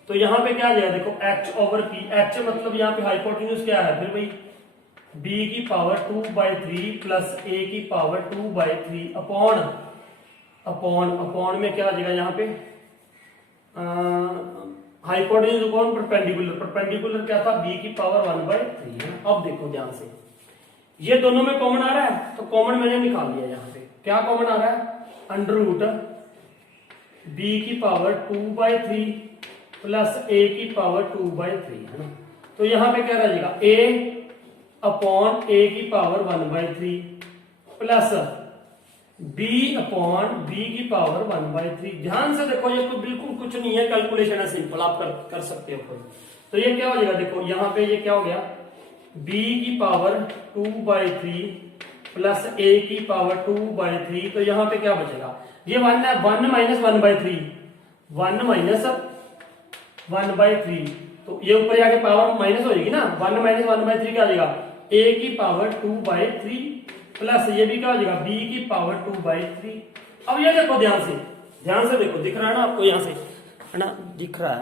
तो यहां पे क्या आ जाएगा, देखो h ओवर p, h मतलब यहां पे हाइपोटेन्यूज क्या है, फिर भाई b की पावर 2/3 प्लस a की पावर 2/3 अपॉन में क्या आ जाएगा, यहाँ पे हाइपोटेन्यूज अपॉन परपेंडिकुलर क्या था, b की पावर 1/3 है। अब देखो ध्यान से, ये दोनों में कॉमन आ रहा है, तो कॉमन मैंने निकाल लिया, यहाँ पे क्या कॉमन आ रहा है, अंडर रूट b की पावर 2/3 प्लस a की पावर 2/3 है ना, तो यहाँ पे क्या रह जाएगा, a अपॉन a की power 1/3 plus b upon b की पावर 1/3। ध्यान से देखो, ये तो बिल्कुल कुछ नहीं है, कैलकुलेशन है सिंपल, आप कर सकते हो खुद। तो ये क्या हो जाएगा, देखो यहाँ पे ये क्या हो गया, b की पावर 2/3 प्लस a की पावर 2/3, तो यहाँ पे क्या बचेगा, ये 1 है, 1 माइनस 1/3, 1 माइनस 1/3, तो ये ऊपर जाके पावर माइनस हो जाएगी ना, 1 माइनस 1/3 क्या आ जाएगा, a की पावर 2/3 प्लस ये भी क्या हो जाएगा, b की पावर 2/3। अब ये देखो ध्यान से देखो, दिख रहा है ना आपको, यहाँ से है ना, दिख रहा है,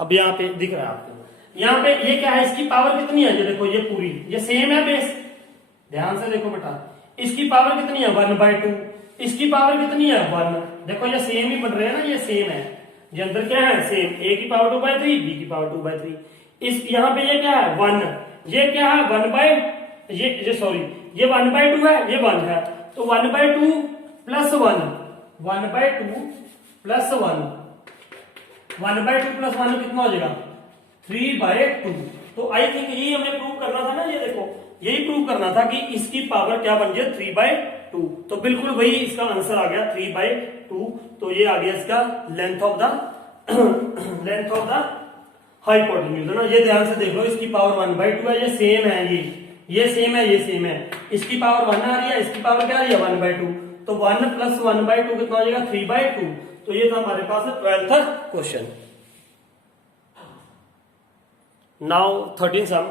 अब यहाँ पे दिख रहा है आपको, यहाँ पे ये क्या है, इसकी पावर कितनी है, ये देखो ये पूरी, ये सेम है बेस, ध्यान से देखो बेटा, इसकी पावर कितनी है 1/2, इसकी पावर कितनी है 1, देखो ये सेम ही बन रहे हैं ना, ये सेम है, ये अंदर क्या है सेम, a की पावर 2/3 b की पावर 2/3, इस यहाँ पे ये क्या है 1, ये क्या है 1/2 है, ये 1 है, तो 1/2 प्लस 1, 1/2 प्लस 1, 1/2 प्लस 1 कितना हो जाएगा 3/2। तो आई थिंक यही हमें प्रूव करना था ना, ये देखो यही प्रूव करना था कि इसकी पावर क्या बन गया 3/2, तो बिल्कुल वही इसका आंसर आ गया 3/2। तो ये आ गया इसका लेंथ ऑफ द हाइपोटेन्यूज है ना, ये ध्यान से देख लो, इसकी पावर 1/2 है, ये सेम है, ये सेम है, इसकी पावर 1 आ रही है, इसकी पावर क्या आ रही है 1/2, तो 1 प्लस 1/2 कितना हो जाएगा 3/2। तो ये था हमारे पास 12th question. Now 13th sum,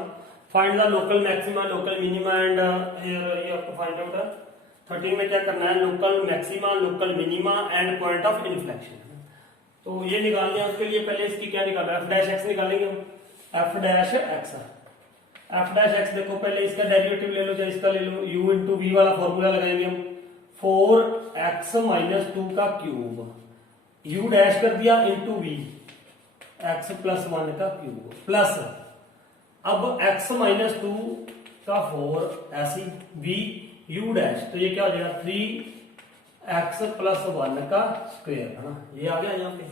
find the local maxima, local minima and here you have to find out. 13 में क्या करना है, local maxima, local minima and point of inflection. तो ये निकालने हैं, उसके लिए पहले इसकी क्या निकालना है, f' x निकालेंगे हम, f' x F dash x देखो पहले इसका डेरिवेटिव ले लो चाहे इसका ले लो, u इंटू वी वाला फॉर्मूला लगाएंगे हम 4x माइनस 2 का क्यूब, u डैश कर दिया इंटू वी x प्लस 1 का क्यूब प्लस अब x माइनस 2 का 4 ऐसी v u डैश, तो ये क्या हो जाएगा 3x प्लस 1 का स्क्वायर है ना, ये आ गया यहाँ पे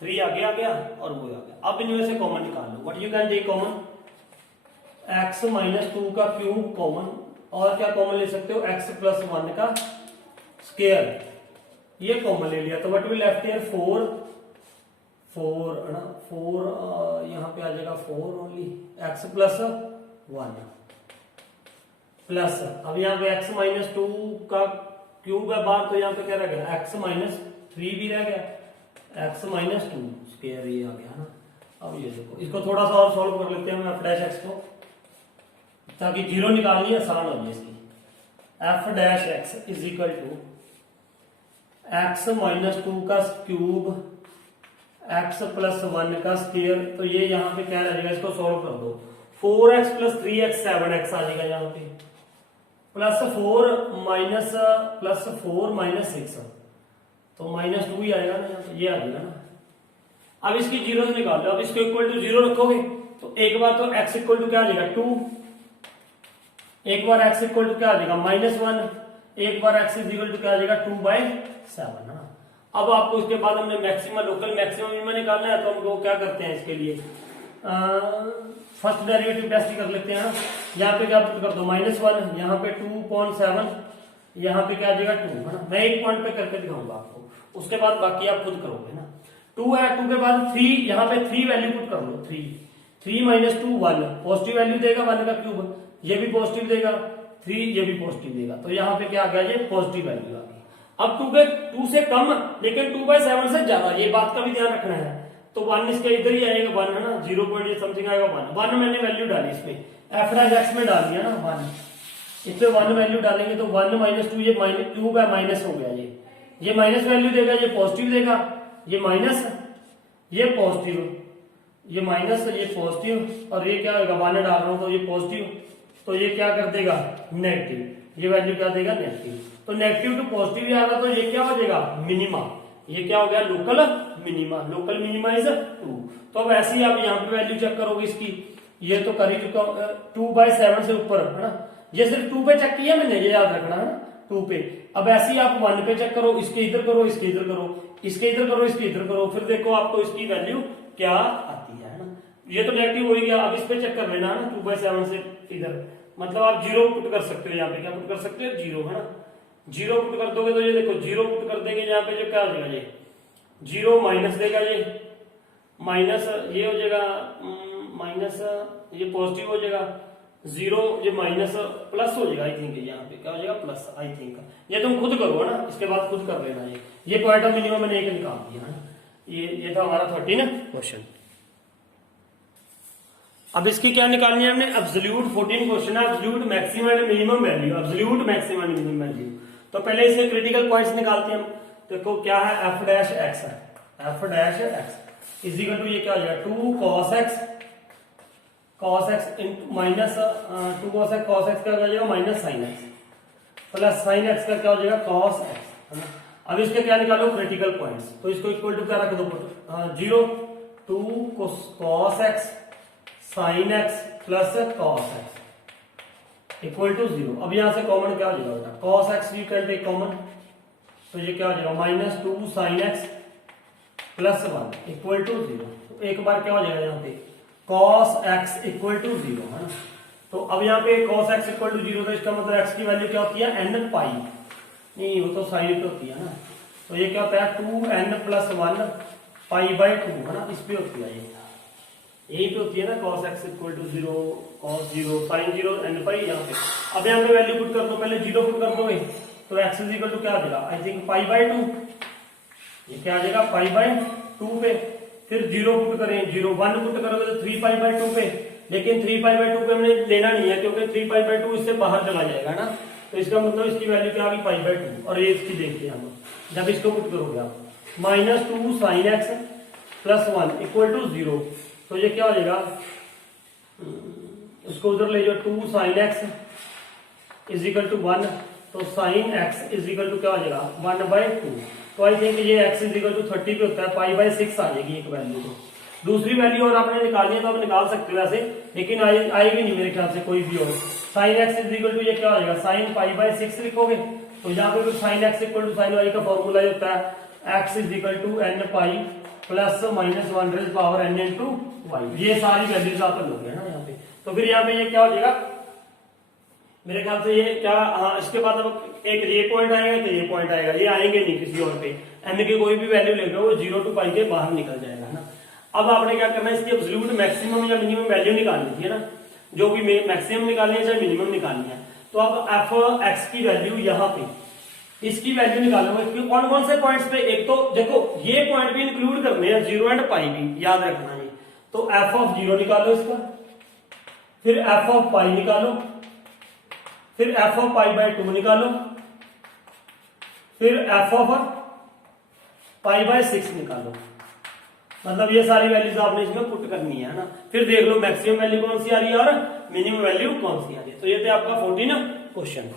3 आगे आ गया और वो आ गया। अब इनमें से कॉमन निकाल लो, what you can take common, x minus 2 का क्यूब कॉमन, और क्या कॉमन ले सकते हो x प्लस 1 का स्क्वायर, ये कॉमन ले लिया तो व्हाट विल लेफ्ट हियर 4 है ना, 4 यहाँ पे आ जाएगा 4 ओनली x प्लस 1 प्लस अब यहाँ पे x माइनस 2 का क्यूब है बाहर, तो यहाँ पे क्या रह गया x माइनस 3 भी रह गया, x माइनस 2 स्क्वायर ये आ गया ना। अब ये देखो इसको थोड़ा सा और सॉल्व कर लेते हैं हम f डैश x को, ताकि जीरो निकालनी आसान हो जाए इसकी। f dash x is equal to x minus 2 का क्यूब x प्लस 1 का स्क्वायर, तो ये यहाँ पे क्या रह जाएगा, इसको सॉल्व कर दो 4x प्लस 3x 7x आ जाएगा यहाँ पे, प्लस 4 माइनस 6 तो माइनस 2 ही आएगा ना यहाँ पे, ये आ जाएगा ना। अब इसकी जीरो से निकाल लो, अब इसको इक्वल टू जीरो रखोगे तो एक बार तो x इक्वल टू क्या आ जाएगा 2, एक बार x इक्वल टू क्या आ जाएगा -1, एक बार x इज इक्वल टू क्या आ जाएगा 2/7 है। अब आपको इसके बाद हमने मैक्सिमम लोकल मैक्सिमम मिनिमम निकालना है, तो हम लोग क्या करते हैं इसके लिए फर्स्ट डेरिवेटिव टेस्ट ही कर लेते हैं। यहाँ पे क्या पुट कर दो -1, यहाँ पे 2.7, यहाँ पे क्या आ जाएगा 2 है ना, मैं एक पॉइंट पे करके दिखाऊंगा आपको, उसके बाद बाकी आप खुद करोगे ना। 2 है, 2 के बाद 3, यहाँ पे 3 वैल्यू पुट कर लो, 3 माइनस 2 1 पॉजिटिव वैल्यू देगा 1 का क्यूब, ये भी पॉजिटिव देगा 3, ये भी पॉजिटिव देगा, तो यहाँ पे क्या आ गया, ये पॉजिटिव वैल्यू आ गई। अब 2 से कम लेकिन 2/7 से ज्यादा, ये बात का भी ध्यान रखना है, तो 1 इसके इधर ही आएगा 1 है ना, 0 पॉइंट समथिंग आएगा 1 मैंने वैल्यू डाली इसमें f डैश x में डाल दिया ना 1, इसमें 1 वैल्यू डालेंगे तो 1 माइनस 2 ये माइनस क्यूब है, माइनस हो गया, ये माइनस वैल्यू देगा, ये पॉजिटिव देगा, ये माइनस ये पॉजिटिव, ये माइनस ये पॉजिटिव, और ये क्या होगा 1 डाल रहा हूं तो ये पॉजिटिव, तो ये क्या कर देगा नेगेटिव, ये वैल्यू क्या देगा नेगेटिव, तो नेगेटिव टू पॉजिटिव ही आ रहा, तो ये क्या हो जाएगा मिनिमा, ये क्या हो गया लोकल मिनिमा इज 2। तो अब ऐसे ही आप यहाँ पे वैल्यू चेक करोगे इसकी, ये तो कर ही चुका 2/7 से ऊपर है ना, ये सिर्फ 2 पे चेक किया मैंने, ये याद रखना है ना 2 पे। अब ऐसे ही आप 1 पे चेक करो, इसके इधर करो, इसके इधर करो, इसके इधर करो, इसके इधर करो, फिर देखो आपको इसकी वैल्यू क्या आती है ना। ये तो नेगेटिव हो गया, अब इस पे चेक कर लेना है ना 2/7 से इधर, मतलब आप 0 पुट कर सकते हो, यहाँ पे क्या पुट कर सकते हो 0 है ना, 0 पुट कर दोगे तो ये देखो 0 पुट कर देंगे, यहाँ पे जो क्या हो जाएगा ये 0 माइनस देगा, ये माइनस ये हो जाएगा माइनस, ये पॉजिटिव हो जाएगा 0, ये माइनस प्लस हो जाएगा, आई थिंक यहाँ पे क्या हो जाएगा प्लस, आई थिंक ये तुम खुद करो ना, इसके बाद खुद कर लेना। ये पॉइंट ऑफ मिनिमम मैंने एक निकाल दिया है, ये था हमारा 13 क्वेश्चन। अब इसकी क्या निकालनी है हमने, एब्सोल्यूट 14 क्वेश्चन है, absolute maximum and minimum value, absolute maximum and minimum value. तो पहले इसे क्रिटिकल पॉइंट्स निकालते हैं हम, देखो क्या है f डैश x है, f dash x is equal to ये क्या हो जाएगा 2 cos x into minus 2 cos x क्या हो जाएगा minus sin x plus sin x का क्या हो जाएगा cos x है ना। अब इसके क्या निकालो क्रिटिकल पॉइंट्स, तो इसको इक्वल टू क्या रख दो 0, 2 cos x sin x plus cos x equal to 0। अब यहां से कॉमन क्या हो जाएगा cos x you can take common, तो ये क्या हो जाएगा -2 sin x plus 1 equal to 0। तो एक बार क्या हो जाएगा यहाँ पे cos x इक्वल टू 0 है ना। तो अब यहाँ पे cos x इक्वल टू 0, तो इसका मतलब x की वैल्यू क्या होती है n पाई, नहीं वो तो साइन पे होती है ना, तो ये क्या होता है 2n प्लस 1 पाई/2 है ना, इस पे होती है, ये यही पे होती है ना cos x equal to 0 cos 0 sin 0 n pi यहाँ पे। अब यहाँ पे वैल्यू पुट कर दो, पहले 0 पुट कर दोगे तो x इज इक्वल टू क्या आ जाएगा आई थिंक पाई/2, ये क्या आ जाएगा पाई/2 पे, फिर 0 पुट करें 0 1 पुट करोगे तो 3 पाई/2 पे, लेकिन 3 पाई/2 पे हमने लेना नहीं है क्योंकि 3 पाई/2 इससे बाहर चला जाएगा ना, तो इसका मतलब इसकी वैल्यू क्या आ गई पाई/2, और ये इसकी देखते हैं हम जब इसको पुट करोगे आप -2 sin x plus 1 equal to 0, तो ये क्या हो जाएगा उसको उधर ले जाओ, 2 sin x is equal to 1, तो sin x is equal to क्या हो जाएगा 1/2। तो आई थिंक ये x इज इक्वल टू 30 पे होता है, π/6 आ जाएगी एक वैल्यू। तो दूसरी वैल्यू और आपने निकालनी है तो आप निकाल सकते हो वैसे, लेकिन आएगी नहीं मेरे ख्याल से कोई भी और। sin x is equal to ये क्या हो जाएगा sin π/6 लिखोगे, तो यहाँ पे sin x equal to sin y का फॉर्मूला होता है x is equal to n pi plus minus 1 raise power n into y. ये सारी वैल्यूज आप लोगे ना यहाँ पे। तो फिर यहाँ पे ये क्या हो जाएगा मेरे ख्याल से ये क्या, हाँ इसके बाद अब एक ये पॉइंट आएगा तो ये पॉइंट आएगा, ये आएंगे नहीं किसी और पे। n की कोई भी वैल्यू लेगा वो 0 टू पाई के बाहर निकल जाएगा ना। अब आपने क्या करना है, इसकी एब्सोल्यूट मैक्सिमम या मिनिमम वैल्यू निकालनी थी ना, जो भी मैक्सिमम निकालनी है चाहे मिनिमम निकालनी है। तो अब एफ एक्स की वैल्यू यहाँ पे, इसकी वैल्यू निकालोगे कौन कौन से पॉइंट्स पे। एक तो देखो ये पॉइंट भी इंक्लूड करने हैं, 0 एंड पाई भी याद रखना है। तो एफ ऑफ 0 निकालो इसका, फिर एफ ऑफ पाई निकालो, फिर एफ ऑफ π/2 निकालो, फिर एफ ऑफ π/6 निकालो। मतलब ये सारी वैल्यूज आपने इसमें पुट करनी है ना। फिर देख लो मैक्सिमम वैल्यू कौन सी आ रही है और मिनिमम वैल्यू कौन सी आ रही है। तो ये थे आपका 14 क्वेश्चन।